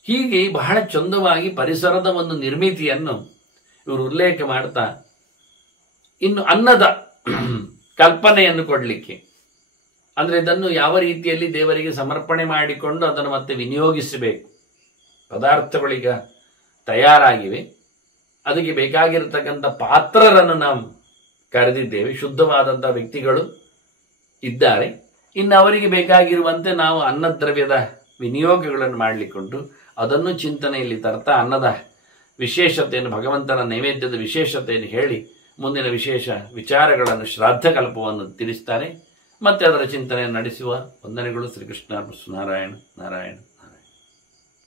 ಹೀಗೆ ಬಹಳ ಚಂದವಾಗಿ ಪರಿಸರದ ಒಂದು ನಿರ್ಮಿತಿಯನ್ನು ಇವರು ಉಲ್ಲೇಖ ಮಾಡ್ತಾ, ಇನ್ನು ಅನ್ನದ ಕಲ್ಪನೆಯನ್ನು ಕೊಡಲಿಕ್ಕೆ, ಅಂದರೆ ಇದನ್ನು ಯಾವ ರೀತಿಯಲ್ಲಿ ದೇವರಿಗೆ ಸಮರ್ಪಣೆ ಮಾಡಿಕೊಂಡು ಅದನ್ನು ಮತ್ತೆ ವಿನಿಯೋಗಿಸಬೇಕು. ಪದಾರ್ಥಗಳೀಗ ತಯಾರಾಗಿವೆ, ಅದಕ್ಕೆ ಬೇಕಾಗಿರತಕ್ಕಂಥ ಪಾತ್ರರನ್ನು ನಾವು ಕರೆದಿದ್ದೇವೆ. ಶುದ್ಧವಾದಂಥ ವ್ಯಕ್ತಿಗಳು ಇದ್ದಾರೆ. ಇನ್ನು ಅವರಿಗೆ ಬೇಕಾಗಿರುವಂತೆ ನಾವು ಅನ್ನದ್ರವ್ಯದ ವಿನಿಯೋಗಗಳನ್ನು ಮಾಡಲಿಕ್ಕುಂಟು. ಅದನ್ನು ಚಿಂತನೆಯಲ್ಲಿ ತರ್ತಾ ಅನ್ನದ ವಿಶೇಷತೆಯನ್ನು, ಭಗವಂತನ ನೈವೇದ್ಯದ ವಿಶೇಷತೆಯನ್ನು ಹೇಳಿ ಮುಂದಿನ ವಿಶೇಷ ವಿಚಾರಗಳನ್ನು, ಶ್ರಾದ್ದ ಕಲ್ಪವನ್ನು ತಿಳಿಸ್ತಾರೆ. ಮತ್ತೆ ಅದರ ಚಿಂತನೆಯನ್ನು ನಡೆಸುವ. ವಂದನೆಗಳು. ಶ್ರೀಕೃಷ್ಣ ನಾರಾಯಣ ನಾರಾಯಣ.